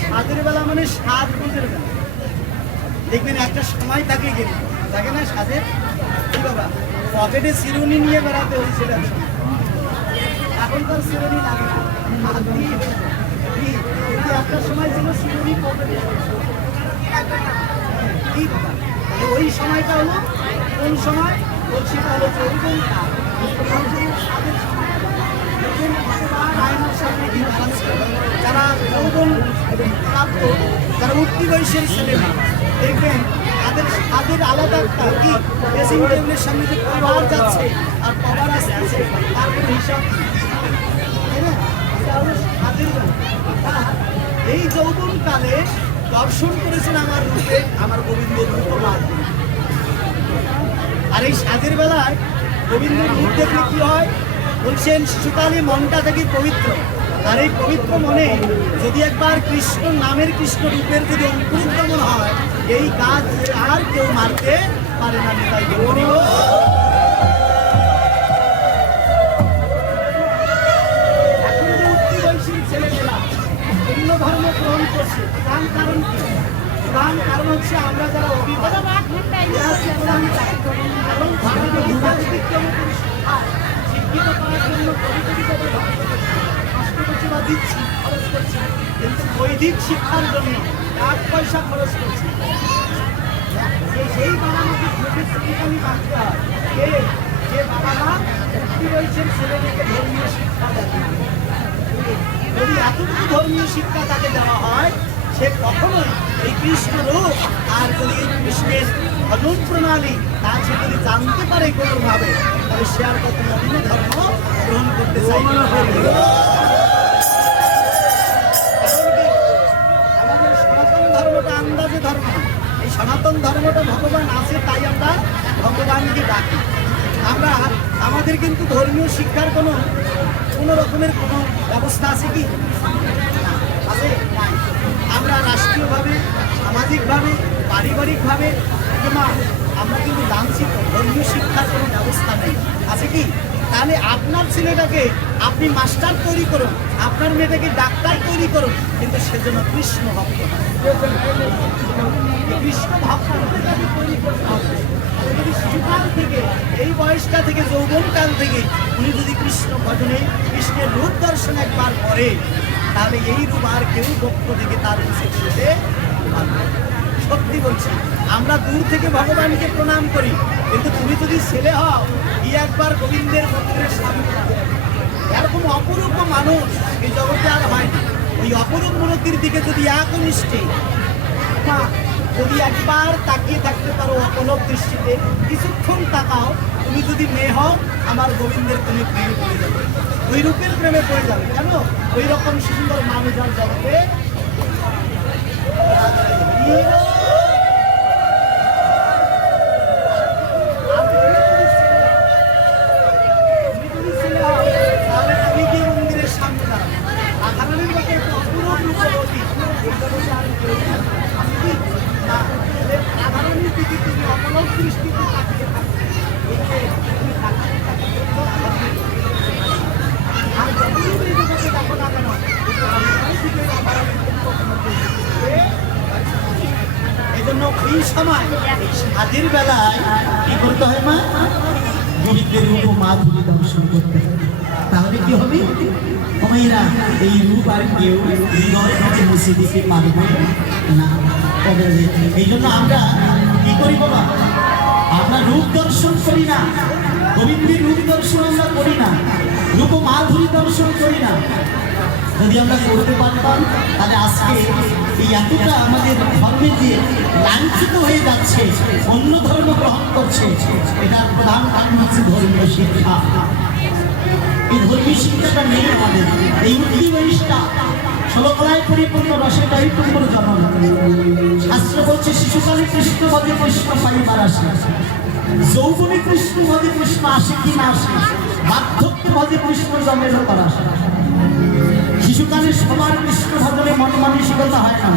সাজের বেলা মানে সাজ পুজোর বেলা দেখবেন একটা সময় থাকে গেলে থাকে না সাজের, কি বাবা পকেটে চিরুনি নিয়ে বেড়াতে হয়েছিল একসময়, এখন তো চিরুনি লাগে না, একটা সময় ছিল চিরুনি পকেটে। ওই সময়টা হলো কোন সময় বলছি, হলো যৌবন কাল। আয়নার সামনে যারা যৌবন প্রাপ্ত, যারা উঠতি বয়সের ছেলেরা দেখবেন তাদের আলাদা একটা কি ড্রেসিং টেবিলের সামনে যে কভার যাচ্ছে আর কভার আসছে তার কোনো হিসাব, তাই না? এটা হলো সাজের বেলা। এই যৌবন কালে দর্শন করেছেন আমার রূপে, আমার গোবিন্দের রূপ। আর এই সাজের বেলায় গোবিন্দের রূপ দেখলে কি হয় বলছেন, শিশুকালে মনটা থেকে পবিত্র, আর এই পবিত্র মনে যদি একবার কৃষ্ণ নামের কৃষ্ণ রূপের যদি অঙ্কুরোদ্গমন হয়, এই কাজ আর কেউ মারতে পারে না। তাই এখন যে উঠতি বয়সী ছেলেমেয়েরা অন্য ধর্ম গ্রহণ করছে, তার কারণ কি? তার কারণ হচ্ছে আমরা যারা অভিভাবক শিক্ষিত করার জন্য দিচ্ছি, খরচ করছি, কিন্তু বৈদিক শিক্ষার জন্য 1 পয়সা খরচ করছি। সেই বাবাকে ফিজিক্যালি বাঁচতে হয়, যে বাবারা উঠতি বয়সের ছেলেমেয়েকে ধর্মীয় শিক্ষা দেয়। যদি এতটুকু ধর্মীয় শিক্ষা তাকে দেওয়া হয়, সে কখনোই এই কৃষ্ণ রূপ আর যদি এই কৃষ্ণের ভজন প্রণালী তা সে যদি জানতে পারে কোনোভাবে, তাহলে সে আর কখনো অন্য ধর্ম গ্রহণ করতে চাইবে না। আমাদের সনাতন ধর্মটা আন্দাজে ধর্ম, এই সনাতন ধর্মটা ভগবান আছে তাই আমরা ভগবানকে ডাকি। আমরা আমাদের কিন্তু ধর্মীয় শিক্ষার কোনো রকমের কোনো ব্যবস্থা আছে কি? আছে নাই। আমরা রাষ্ট্রীয়ভাবে, সামাজিকভাবে, পারিবারিকভাবে কিংবা আমরা কিন্তু লাঞ্ছিত, ধর্মীয় শিক্ষার কোনো ব্যবস্থা নেই, আছে কি? তাহলে আপনার ছেলেটাকে আপনি মাস্টার তৈরি করুন, আপনার মেয়েটাকে ডাক্তার তৈরি করুন, কিন্তু সেজন্য কৃষ্ণ ভক্ত কৃষ্ণ ভক্ত তৈরি করতে হবে। যদি শিশুকাল থেকে এই বয়সটা থেকে যৌবনকাল থেকে উনি যদি কৃষ্ণ ভজনে কৃষ্ণের রূপ দর্শন একবার করে, তাহলে এই রূপ আর কেউ পক্ষ থেকে তার কাছে করতে পারবে। সত্যি বলছি, আমরা দূর থেকে ভগবানকে প্রণাম করি, কিন্তু তুমি যদি ছেলে হও গিয়ে একবার গোবিন্দের মন্দিরের সামনে, এরকম অপরূপ মানুষ এই জগতে আর হয়নি। ওই অপরূপ মূর্তির দিকে যদি একনিষ্ঠে যদি একবার তাকিয়ে থাকতে পারো অপলক দৃষ্টিতে, কিছুক্ষণ তাকাও, তুমি যদি মেয়ে হও আমার গোবিন্দের তুমি প্রেমে পড়ে যাবে, ওই রূপের প্রেমে পড়ে যাবে। কেন? ওই রকম সুন্দর মানুষ আর জগতে মন্দিরের সামনে দাঁড়াবে, আধারের মতো একটা অপূর্ব রূপবতী সাধারণের দিকে তুমি অপলক দৃষ্টিতে তাকিয়ে থাকবে। আর যতই জগতে দেখো না কেন, এই জন্য এই সময় সাজের বেলায় কি করতে হয় মা? গোবিন্দের রূপ মাধুরী দর্শন করতে হবে। তাহলে কি হবে? মেয়েরা এই রূপ আর কেউ হৃদয় থেকে মুছে দিতে পারবে না। এই জন্য আমরা কি করি বাবা? আমরা রূপ দর্শন করি না, গোবিন্দের রূপ দর্শন আমরা করি না, রূপ মাধুরী দর্শন করি না। যদি আমরা করতে পারতাম তাহলে আজকে এই এতটা আমাদের ধর্মে যে লাঞ্ছিত হয়ে যাচ্ছে, অন্য ধর্ম গ্রহণ করছে, এটার প্রধান কারণ হচ্ছে ধর্মীয় শিক্ষা। এই ধর্মীয় শিক্ষাটা নেই আমাদের। এই উক্তি বৈশটা ষোলকলায় পরিপূর্ণ রসেটাই পূর্ণ জন্ম। শাস্ত্র বলছে শিশুকালে কৃষ্ণ ভজে কৃষ্ণ পাইবার আসে, যৌবনে কৃষ্ণ ভজে কৃষ্ণ আসে কি না আসে, বার্ধক্যে ভজে কৃষ্ণ জমেরও তার আসে। শিশুকালে সবার কৃষ্ণ ভজনে মন মানসিকতা হয় না।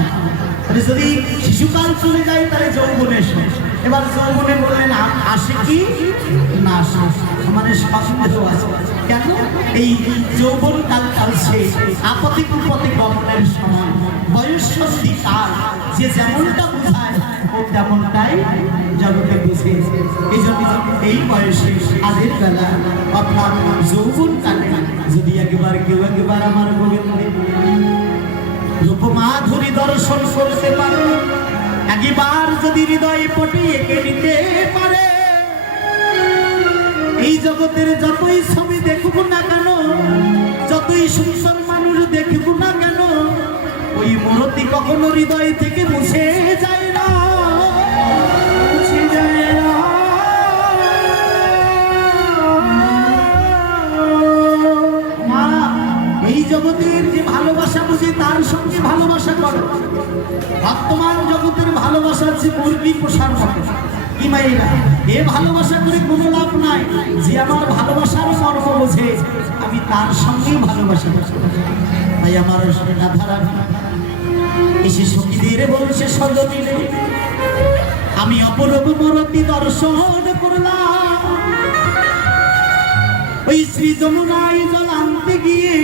যদি শিশুকাল চলে যায় তাহলে যৌবনে এসে, এবার যৌবনে বললেন আসে কি না আসে, আমাদের সন্দেহ আছে। কেন? এই যৌবন কাল কালছে আপত্তি কুপতি গমনের সময়, বয়ঃসন্ধি কাল, যে যেমনটা বোঝায় ও তেমনটাই জগতে বুঝে। এই জন্য এই বয়সে আজের বেলা অর্থাৎ যৌবন কালে যদি একবার আমার গোবিন্দের রূপমাধুরী দর্শন করতে পারে, একবার যদি হৃদয় পটি এঁকে নিতে পারে, এই জগতের যতই ছবি দেখব না কেন, যতই সুন্দর মানুষ দেখব না কেন, ওই মূর্তি কখনো হৃদয় থেকে মুছে যায় না, মুছে যায় না। মা, এই জগতের যে ভালোবাসা বুঝে তার সঙ্গে ভালোবাসা করো। বর্তমান জগতের ভালোবাসা হচ্ছে মুরগি পোষার মতো। কি মাইরা এ ভালোবাসা করে কোনো লাভ নাই। যে আমার ভালোবাসার মর্ম বোঝে আমি তার সঙ্গে ভালোবাসা। তাই আমার রাধারানী এসে সখীদের বলছে সজনীরে, আমি অপরূপ মূর্তি দর্শন করলাম, ওই শ্রী যমুনায় জল আনতে গিয়ে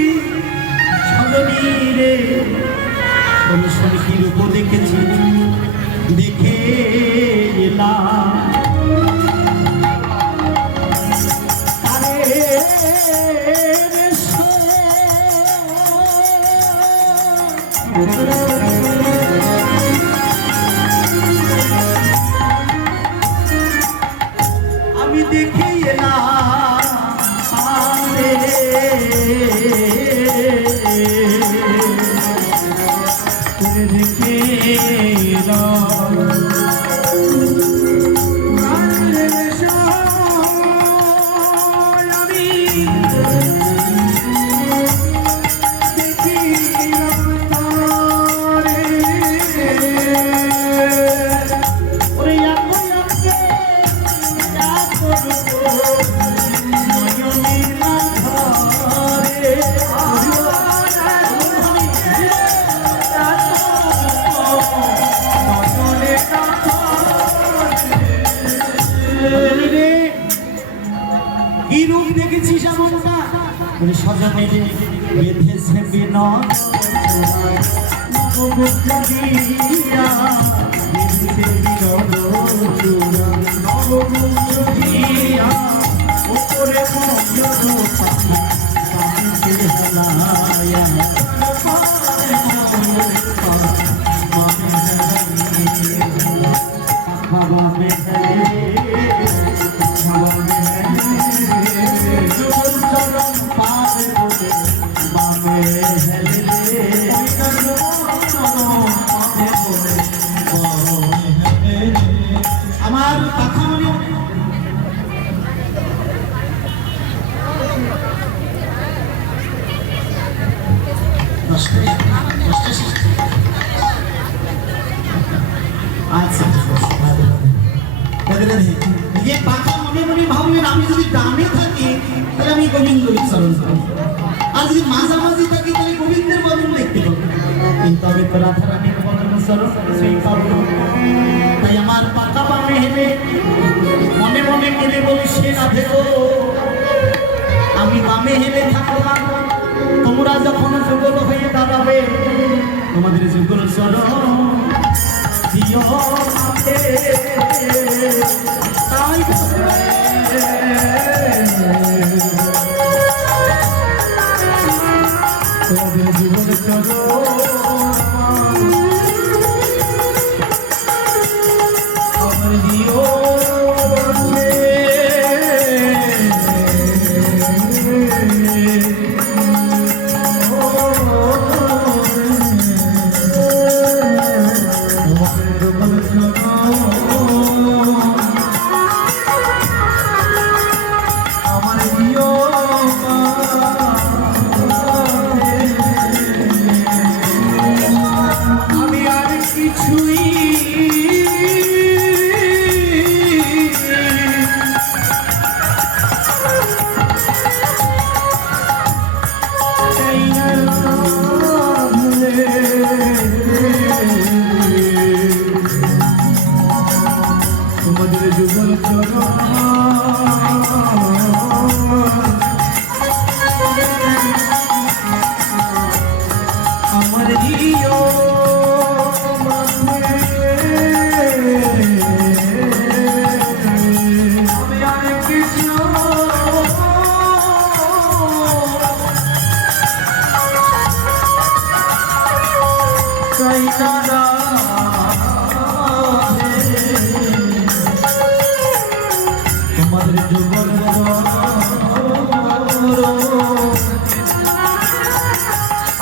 সজনীরে কি রূপ দেখেছি, দেখে এলাম। আমি দেখে এলাম দেখে সজনে বেঁধেছে বিনয় উপরে আমার পাখা মনে আচ্ছা পাখা মনে মনে ভাবলেন আমি যদি ডানে থাকি তাহলে আমি গোবিন্দ বিচরণ করব, আর যদি মাঝামাঝি থাকি তাহলে গোবিন্দের বদন দেখতে পাবো, কিন্তু আমি তো রাধারানীর বদন চরণ সেই পাবো। তাই আমার পাকা বামে হেলে মনে মনে কেঁদে বলি সে রাধে গো, আমি বামে হেলে থাকলাম, তোমরা যখন যুগল হয়ে দাঁড়াবে তোমাদের যুগল চরণ দিও হাতে। তাই তোমাদের যুগল চরণ দিও আমি আর কিছুই চাই না ভুলে। তোমাদের যুগল চরণ আমার দিও আমি আর কিছু চাই না তোমাদের যুগল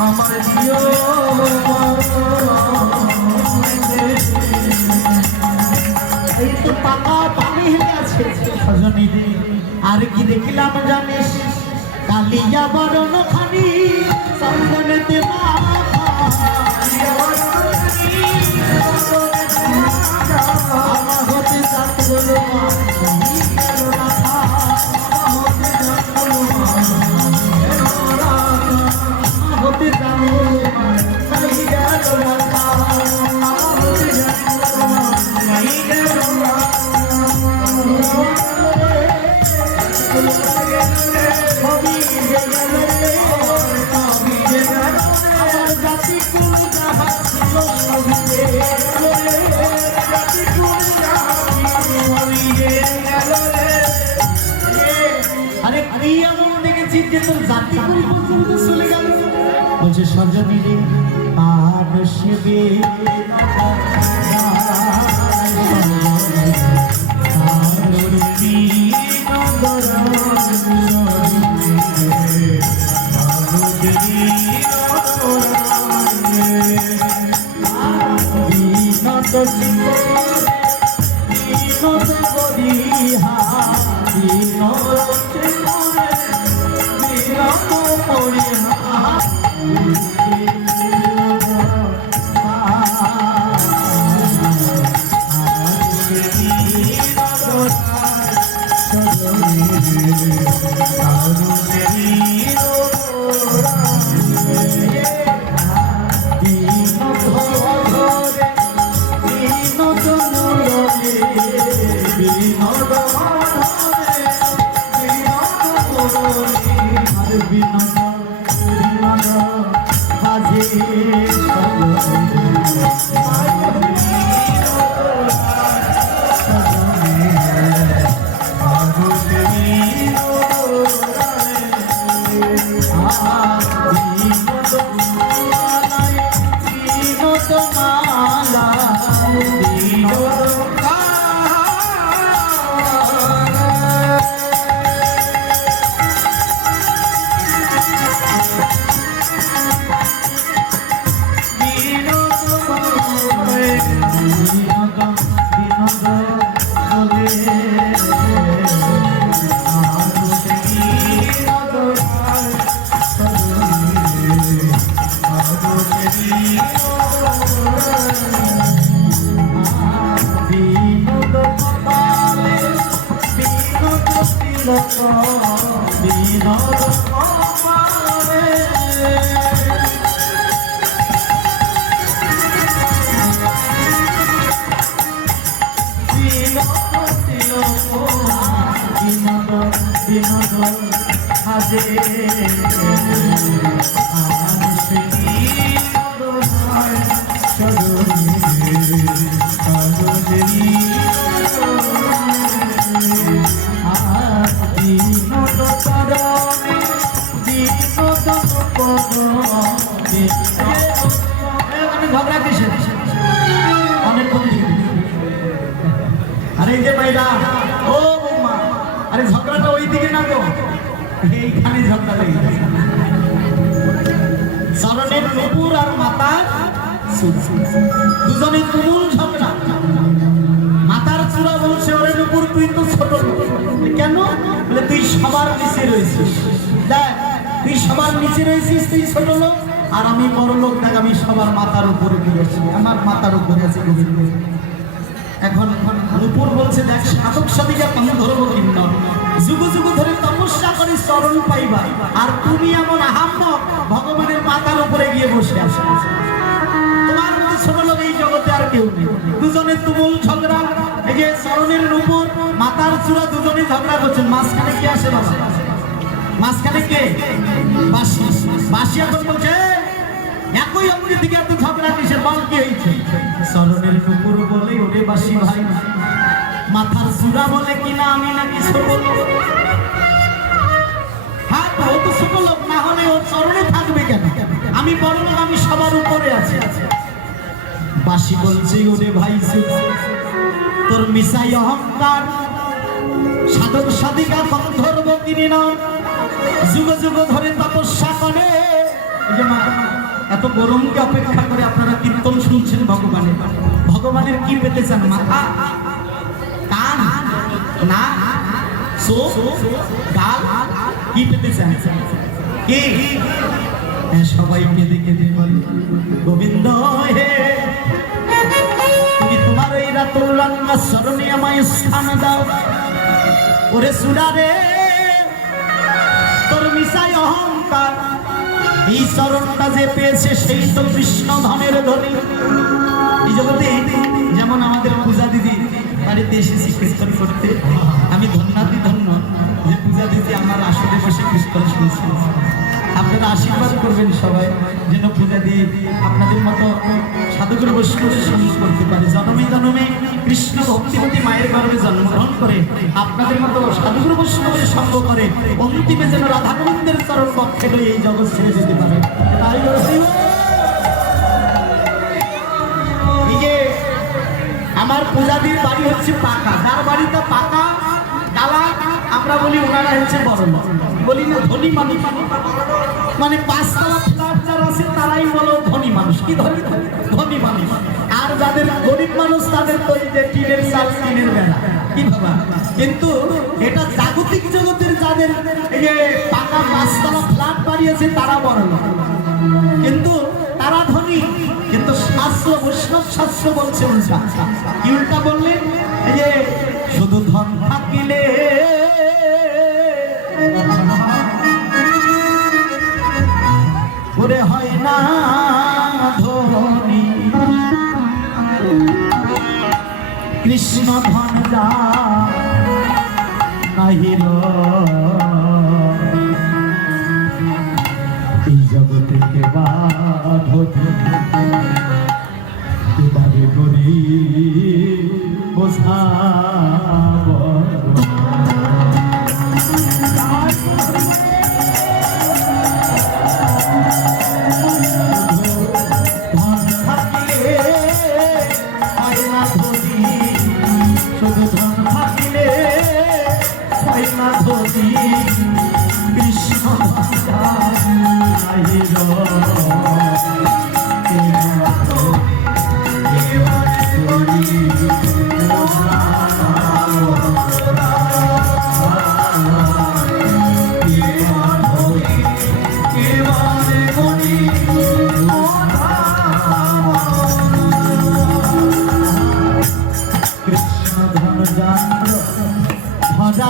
আমার দিও এই তো পাকা পানি হেলে আছে সজনী রে আর কি দেখিলাম জানিস কালিয়া বরণ খানি চন্দনেতে মাখা আমার হতে জাত বলো হতে জানো নাই গেল নাই গেল আরে কি এমন দেখেছি যে তোর জাতি পর্যন্ত চলে গেল বলছে সজনী রে আর সেবে আরে যে ভাইরা ও বৌমা, আরে ঝগড়াটা ওই দিকে না গো, এইখানে ঝগড়া লেগে গেছে। চরণের নুপুর আর মাতার দুজনে তুমুল ঝগড়া। মাতার চূড়া বলছে ওরে নুপুর তুই তো ছোট, কেন বলে তুই সবার নিচে রয়েছিস, দেখ তুই সবার নিচে রয়েছিস, তুই ছোট লোক, আর আমি বড় লোক, দেখ আমি সবার মাথার উপরে রয়েছি, আমার মাথার উপরে আছে গোবিন্দ। এখন উপর বলছে, দেখ সাধক সাধিকা কোন ধরবো কিন্ন, যুগ যুগ ধরে তপস্যা করে চরণ পাইবা, আর তুমি এমন আহাম্মক ভগবানের মাথার উপরে গিয়ে বসে আসো। তোমার মতো ছোট লোক এই জগতে আর কেউ নেই। দুজনের তুমুল ঝগড়া, এই যে চরণের উপর মাথার চূড়া, দুজনে ঝগড়া করছেন। মাঝখানে কে আসে বাবা? মাঝখানে কে? বাঁশি। বাঁশি এখন বলছে, একই অঙ্গের দিকে এত ঝগড়া কিসের, বল কি হয়েছে? চরণের উপর বলে, ওরে বাঁশি ভাই, মাথার চূড়া বলে কিনা আমি নাকি ছোট লোক। হ্যাঁ, ও তো ছোট লোক, না হলে ওর চরণে থাকবে কেন? আমি বড় লোক, আমি সবার উপরে আছি। বাঁশি বলছে, ওরে ভাই তোর মিশাই অহংকার, সাধক সাধিকা গন্ধর্ব কিনে নন, যুগ যুগ ধরে তপস্যা করে। এত গরমকে অপেক্ষা করে আপনারা কীর্তন শুনছেন ভগবানের। ভগবানের কি পেতে চান? মাথা, কান, না, চোখ, গাল, কি পেতে চান? কি? সবাই কেঁদে কেঁদে বলে, গোবিন্দ হে, তুমি তোমার এই রাতুল্লাহ চরণে আমায় স্থান দাও। ওরে সুরারে, তোর মিশাই অহংকার, এই চরণটা যে পেয়েছে সেই তো কৃষ্ণ ধনের ধনী। এই জগতে যেমন আমাদের পূজা দিদি বাড়িতে এসেছি কীর্তন করতে, আমি ধন্যাতি ধন্য যে পূজা দিদি আমার আসলে বসে কীর্তন শুনছি। আপনারা আশীর্বাদ করবেন সবাই, যেন পূজা দিয়ে আপনাদের মতো সাধুগুরু বৈষ্ণবের সঙ্গ করতে পারে। জন্মে জন্মে কৃষ্ণ ভক্তিবতী মায়ের গর্ভে জন্মগ্রহণ করে আপনাদের মতো সাধুগুরু বৈষ্ণবের সঙ্গ করে অন্তিমে যেন রাধা গোবিন্দের চরণ পক্ষে লই এই জগৎ ছেড়ে যেতে পারে। তাই এই যে আমার পূজাদির বাড়ি হচ্ছে পাকা, যার বাড়িতে পাকা ডালা আমরা বলি ওনারা হচ্ছে বড় লোক, বলি না ধনী মানুষ, মানে পাঁচতলা ফ্ল্যাট যারা আছে তারাই বলো ধনী মানুষ। কি ধনী মানুষ? আর যাদের গরিব মানুষ তাদের তো এই যে টিনের চাল, টিনের বেড়া, কি বাবা। কিন্তু এটা জাগতিক জগতের যাদের এই যে পাকা পাঁচতলা ফ্ল্যাট বাড়িয়েছে তারা বড় লোক, কিন্তু তারা ধনী। কিন্তু শাস্ত্র, বৈষ্ণব শাস্ত্র বলছে উল্টা। কি উল্টা বললেন? এই যে শুধু ধন থাকিলে ওরে হয় না ধনী, কৃষ্ণ ধন যা নাহিল এই জগতে কেবা ধনী, এবারে করি বোঝাব। কৃষ্ণ ধন জান ভজা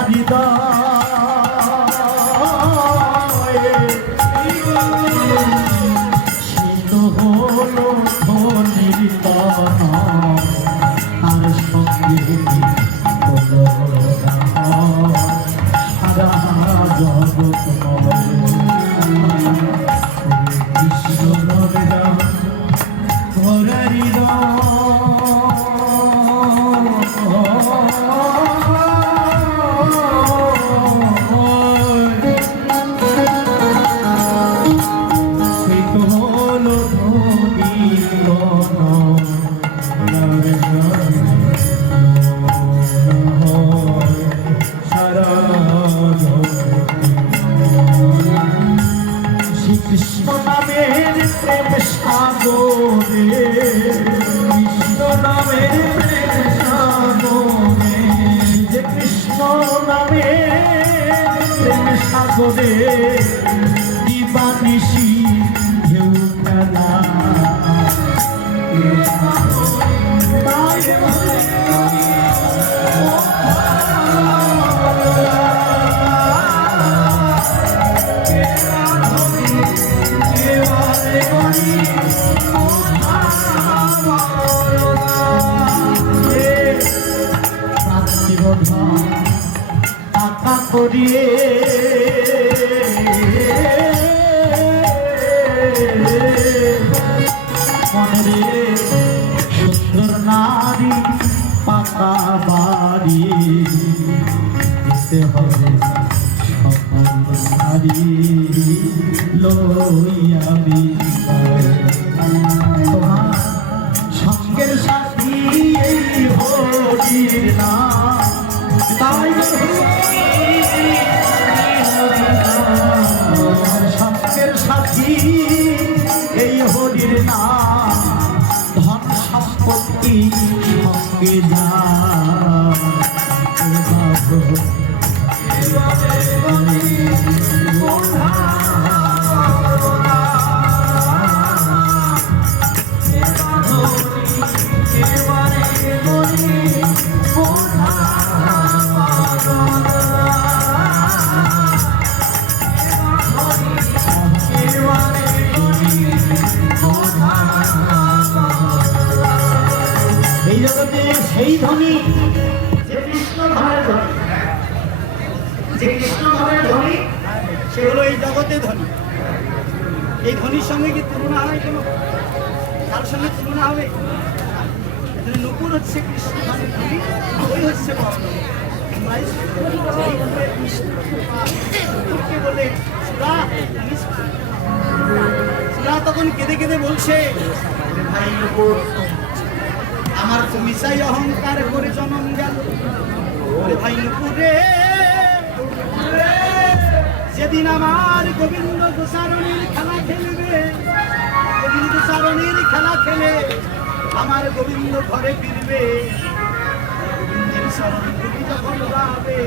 শীত হলো ধনির তন, আর সঙ্গে হলো সারা জগৎ কৃষ্ণ ধরি কৃষ্ণ নামের প্রেম সাগরে, কৃষ্ণ নামের প্রেম সাগরে, যে কৃষ্ণ নামের সাগরে দিবানিশি ঢেউ খেলা আকা করিয়ে মনে সুন্দর নারী পাকা বাড়ি দিতে হবে সকল নারী লইয়াবি তোমার সঙ্গের সাথী এই হরির নাম তাই সঙ্গের সাথী এই হরির নাম ধন সম্পত্তি সঙ্গে যা এই জগতে সেই ধনী যে কৃষ্ণ ধামের ধনী, যে কৃষ্ণ ধামের ধনী সে হলো এই জগতে ধনী। এই ধনীর সঙ্গে কি তুলনা হয়? কোনো তার সঙ্গে তুলনা হবে? নুপুর হচ্ছে কৃষ্ণ ধামের ধনী, ওই হচ্ছে বলে সুরা তখন কেঁদে কেঁদে বলছে, ভাই নুপুর আমার তুমি চাই অহংকার করে জন্ম গেল। ভাই নুপুরে যেদিন আমার গোবিন্দ গোসারণীর খেলা খেলবে, গোবিন্দ সারণীর খেলা খেলে আমার গোবিন্দ ঘরে ফিরবে, গোবিন্দের শরণ তুমি যখন গাবে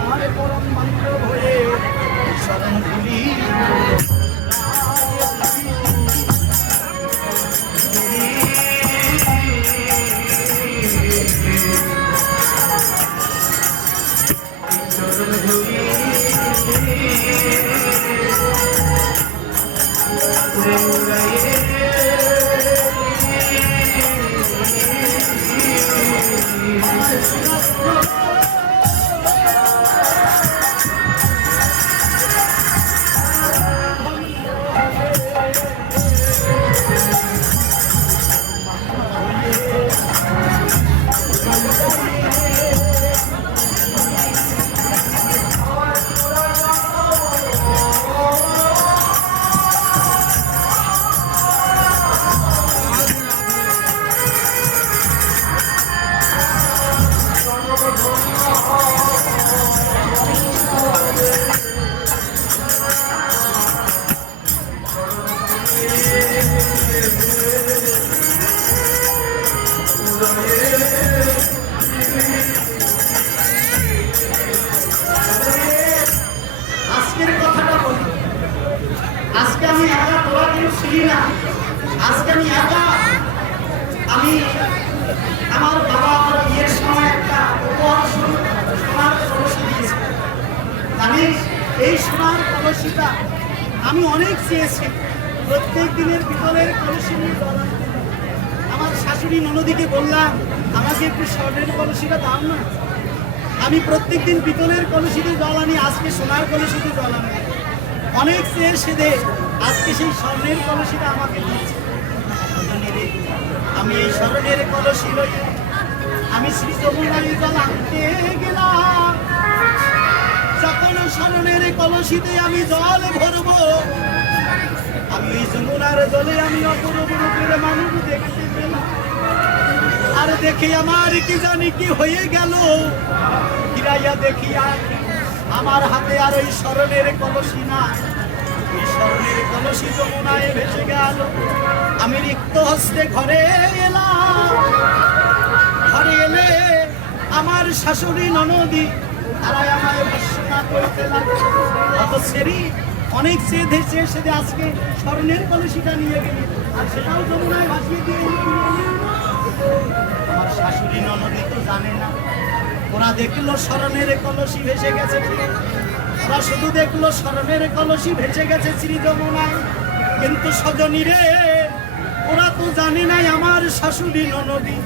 আমার পরম মন্ত্র ভরে শরণ তুলি আজকের কথাটা বলি। আজকে আমি একা, তোরা কেউ ছিলি না। আজকে আমি একা। আমি আমার বাবার বিয়ের সময় একটা উপহার সোনার কলসি দিয়েছি। জানিস, এই সোনার কলসিটা আমি অনেক চেয়েছি। প্রত্যেক দিনের পিতলের কলসি নিয়ে জল আনতে। আমার শাশুড়ি ননদিকে বললাম, আমাকে একটু স্বর্ণের কলসিটা দাও না। আমি প্রত্যেকদিন পিতলের কলসিতে জল আনি, আজকে সোনার কলসিতে জল আনি। অনেক চেয়ে সেদে আজকে সেই স্বর্ণের কলসিটা আমাকে দিয়েছে। আমি এই স্বর্ণের কলসি লই আমি শ্রী যমুনায় জল আনতে গেলাম। যখন স্বর্ণের কলসিতে আমি জল ভরবো, আমি ওই যমুনার জলে আমি অপূর্ব রূপের মানুষ দেখতে পেলাম। আর দেখে আমার কি জানি কি হয়ে গেল। ফিরাইয়া দেখিয়া আমার হাতে আর ওই স্মরণের কলসি না। ওই স্মরণের কলসি যমুনায় ভেসে গেল। আমি রিক্ত হস্তে ঘরে এলাম। ঘরে এলে আমার শাশুড়ি ননদি তারাই আমায় ভর্ৎসনা করতে লাগলো। অত সেরি অনেক চেয়ে সেদে আজকে স্বর্ণের কলসিটা নিয়ে গেলি, আর সেটাও যমুনায় ভাসিয়ে দিয়ে এলি ফিরে এলি। আমার শাশুড়ি ননদি তো জানে না, ওরা দেখলো স্বর্ণের কলসি ভেসে গেছে ফিরে। ওরা শুধু দেখলো স্বর্ণের কলসি ভেসে গেছে শ্রী যমুনায়, কিন্তু সজনী রে ওরা তো জানে নাই আমার শাশুড়ি ননদি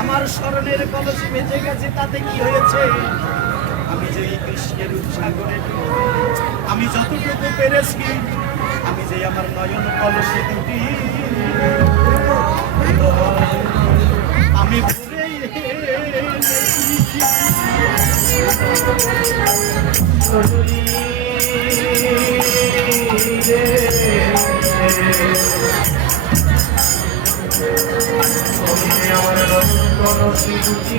আমার স্মরণের কলসি ভেসে গেছে, তাতে কি হয়েছে? আমি যে এই কৃষ্ণের সাগরে আমি যতটুকু পেরেছি, আমি যে আমার নয়ন কলসি দুটি আমি ভরে আমার নতুন কলসি দুটি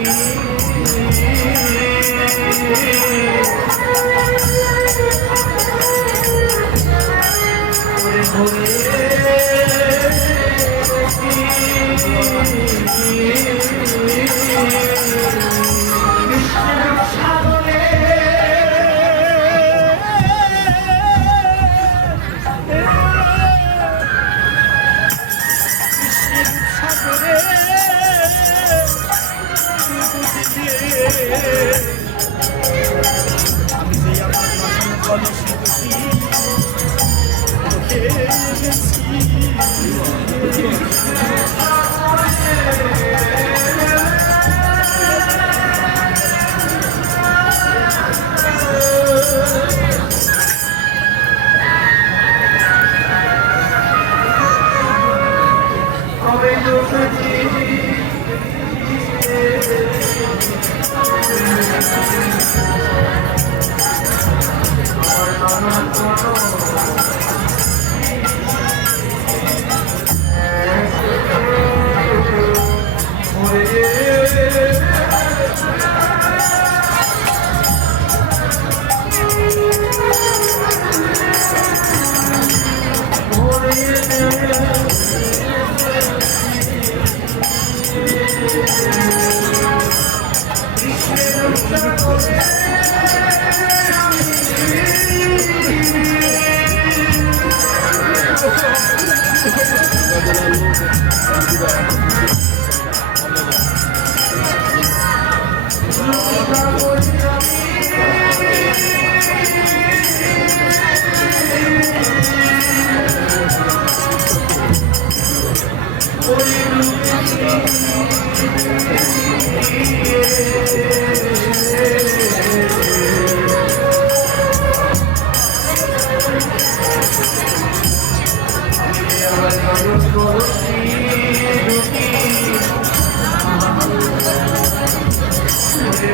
আমি যে আমার নয়ন কলসি দুটি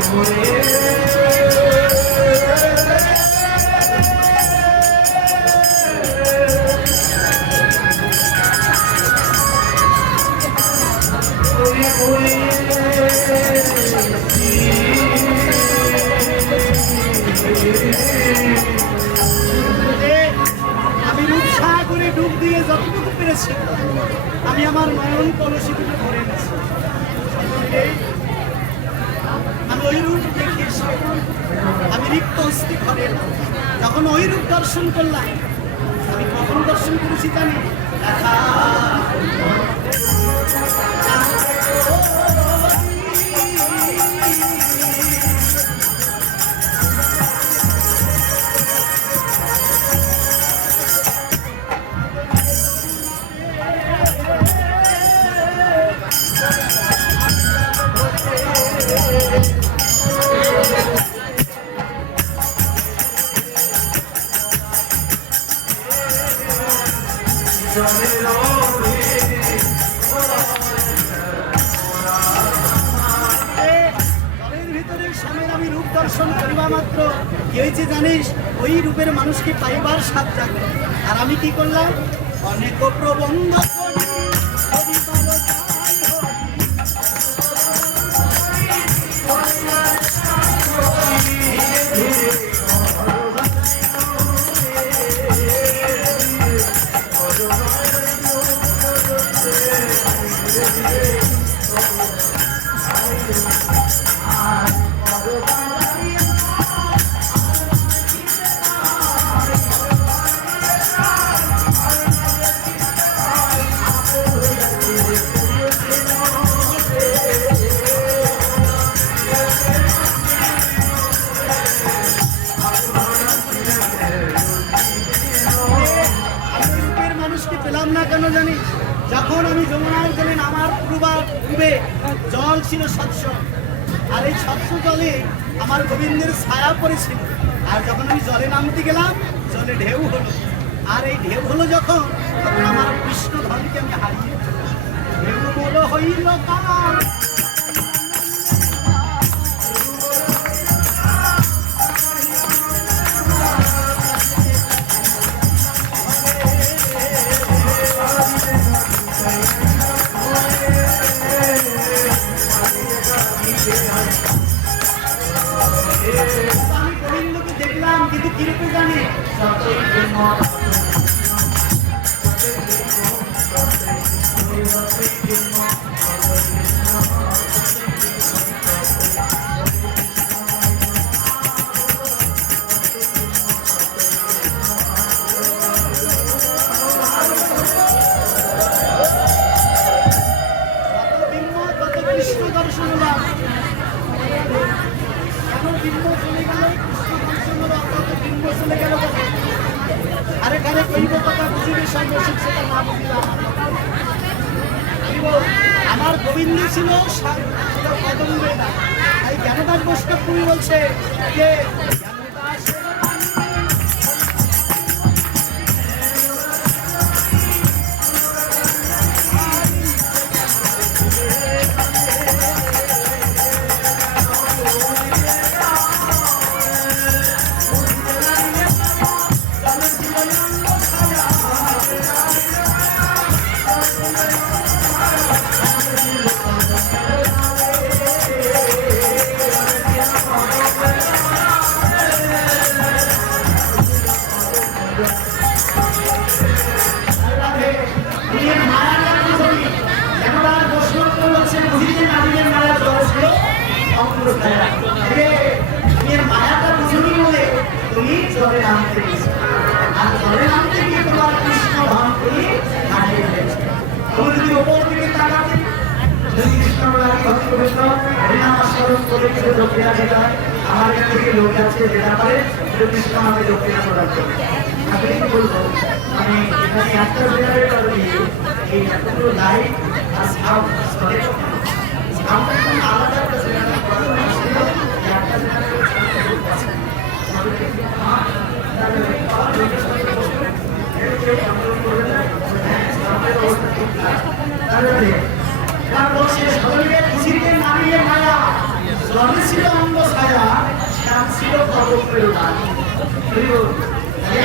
ভরে গেছি। আমি রূপসাগরে ডুব দিয়ে যতটুকু পেরেছি আমি আমার নয়ন কলসি দুটো ভরে এনেছি। আমি ওই রূপ দেখে আমি রিক্ত অস্থি ঘরে যখন ওই রূপ দর্শন করলাম, আমি কখন দর্শন করেছি জানি? আমি রূপ দর্শন করিবা মাত্র কি হয়েছে জানিস? ওই রূপের মানুষকে পাইবার সাথ জাগে। আর আমি কি করলাম? অনেক প্রবন্ধ কেন জানিস? যখন আমি যমুনার জলে নামার পূর্বে জল ছিল স্বচ্ছ, আর এই স্বচ্ছ জলে আমার গোবিন্দের ছায়া পড়েছিল। আর যখন আমি জলে নামতে গেলাম, জলে ঢেউ হলো, আর এই ঢেউ হলো যখন, তখন আমার কৃষ্ণ ধনকে আমি হারিয়ে ঢেউ বলো হইল কার। আমি গোবিন্দকে দেখলাম, কিন্তু কিরূপে জানি? কত কৃষ্ণ দর্শন লাভ। এখন বিম্ব চলে গেল, কৃষ্ণ দর্শন হলো, অর্থাৎ বিম্ব চলে গেল। আরে কারে কইব কথা বুঝিবে সর্বসুখ, সেটা না বুঝিলাম। আমার গোবিন্দ ছিল কদম বেটা। এই জ্ঞানদাস বৈষ্ণব তুমি বলছে যে মায়াটা বুঝুনি বলে তুমি জলে নামতে গেছো, আর জলে নামতে গিয়ে তোমার কৃষ্ণ ধাম তুমি হারিয়ে ফেলেছো। তুমি যদি ওপর দিকে তাকাতে, যদি কৃষ্ণ ভক্ত কৃষ্ণ হরিনাম স্মরণ করে কিছু দক্ষিণা দিতে হয়, আমার কাছ থেকে লোক আছে যেটা পারে কৃষ্ণ আমাকে দক্ষিণা প্রদান করবে। আমি কি বলবো, মানে এখানে একটা জেনারেটর দিয়ে এই এতগুলো লাইট আর সাউন্ড আলাদা একটা জেনারেটর ছিল অঙ্গ ছায়া, শ্যাম ছিল পদপ্রের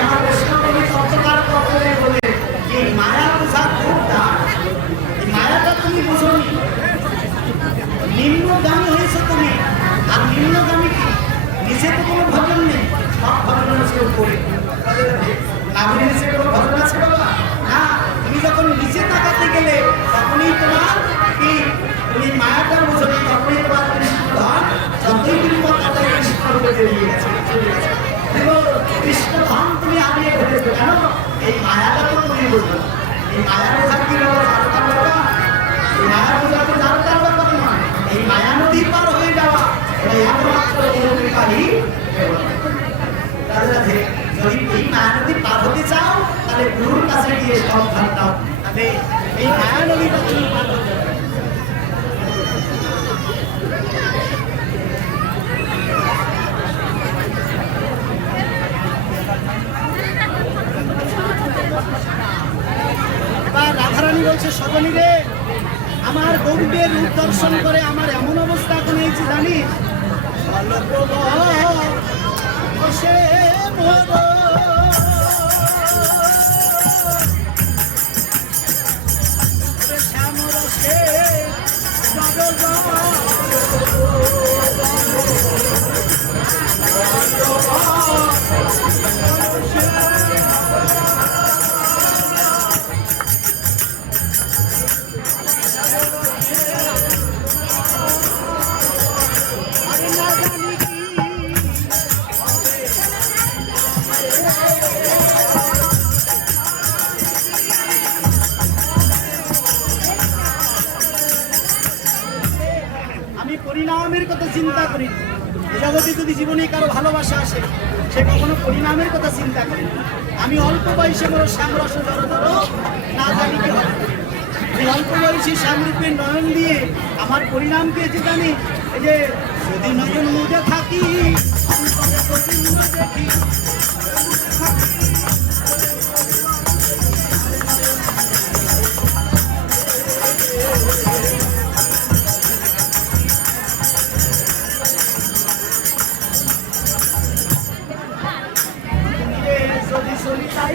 আমার বৈষ্ণবী সত্যকার পত্রে বলে এই মায়া বোঝা খুব দাম। এই মায়াটা তুমি বুঝোনি, নিম্নগামী হয়েছে তুমি। আর নিম্নগামী কি? নিচে তো কোনো ভজন নেই, সব ভজন আছে উপরে। নামের নিচে কোনো ভজন আছে বাবা? না। তুমি যখন নিচে তাকাতে গেলে তখনই তোমার কি তুমি মায়াটা বুঝোনি, তখনই তোমার কৃষ্ণধন যতই তুমি কথাটা কৃষ্ণরূপে বেরিয়ে গেছে, চলে গেছে। কৃষ্ণধন তুমি হারিয়ে ফেলেছো কেন? এই মায়াটা তো তুমি বুঝো। এই মায়া বোঝা কি বাবা? জানতাম বাবা, এই মায়া বোঝা তো জানতাম বাবা নয়। এই মায়া নদী পার হয়ে যাওয়া এটাই একমাত্র কৃপারই যদি এই মায়া নদী পার হতে চাও, তাহলে গুরুর কাছে গিয়ে সব ধান দাও, তাহলে এই মায়া নদীটা তুমি পার হতে পারবে। এবার রাধারানী বলছে, সজনী রে, আমার গৌরীর রূপ দর্শন করে আমার এমন অবস্থা এখন হয়েছে জানিস? পরিণামের কথা চিন্তা করি। জগতে যদি জীবনে কারো ভালোবাসা আসে, সে কখনো পরিণামের কথা চিন্তা করে। আমি অল্প বয়সে বড় শ্যামরস ধরো ধরো না জানি কি হবে। এই অল্প বয়সী শ্যামরূপের নয়ন দিয়ে আমার পরিণাম পেয়েছে জানি। এই যে যদি নয়ন মুদে থাকি আমি তবে প্রতিবিম্ব দেখি। যদি চলি তাই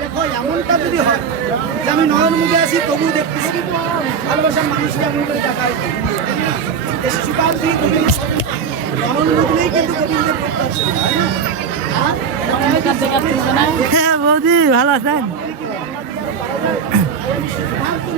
দেখো এমনটা যদি হয় যে আমি নয়ন মুখে আসি তবু দেখতেছি ভালোবাসার মানুষকে এমন করে দেখায় শিশুকাল থেকে গোবিন্দ নয়ন মুখলেই কিন্তু গোবিন্দের প্রত্যাশা তাই না? আর হ্যাঁ বৌদি ভালো আছেন? আমি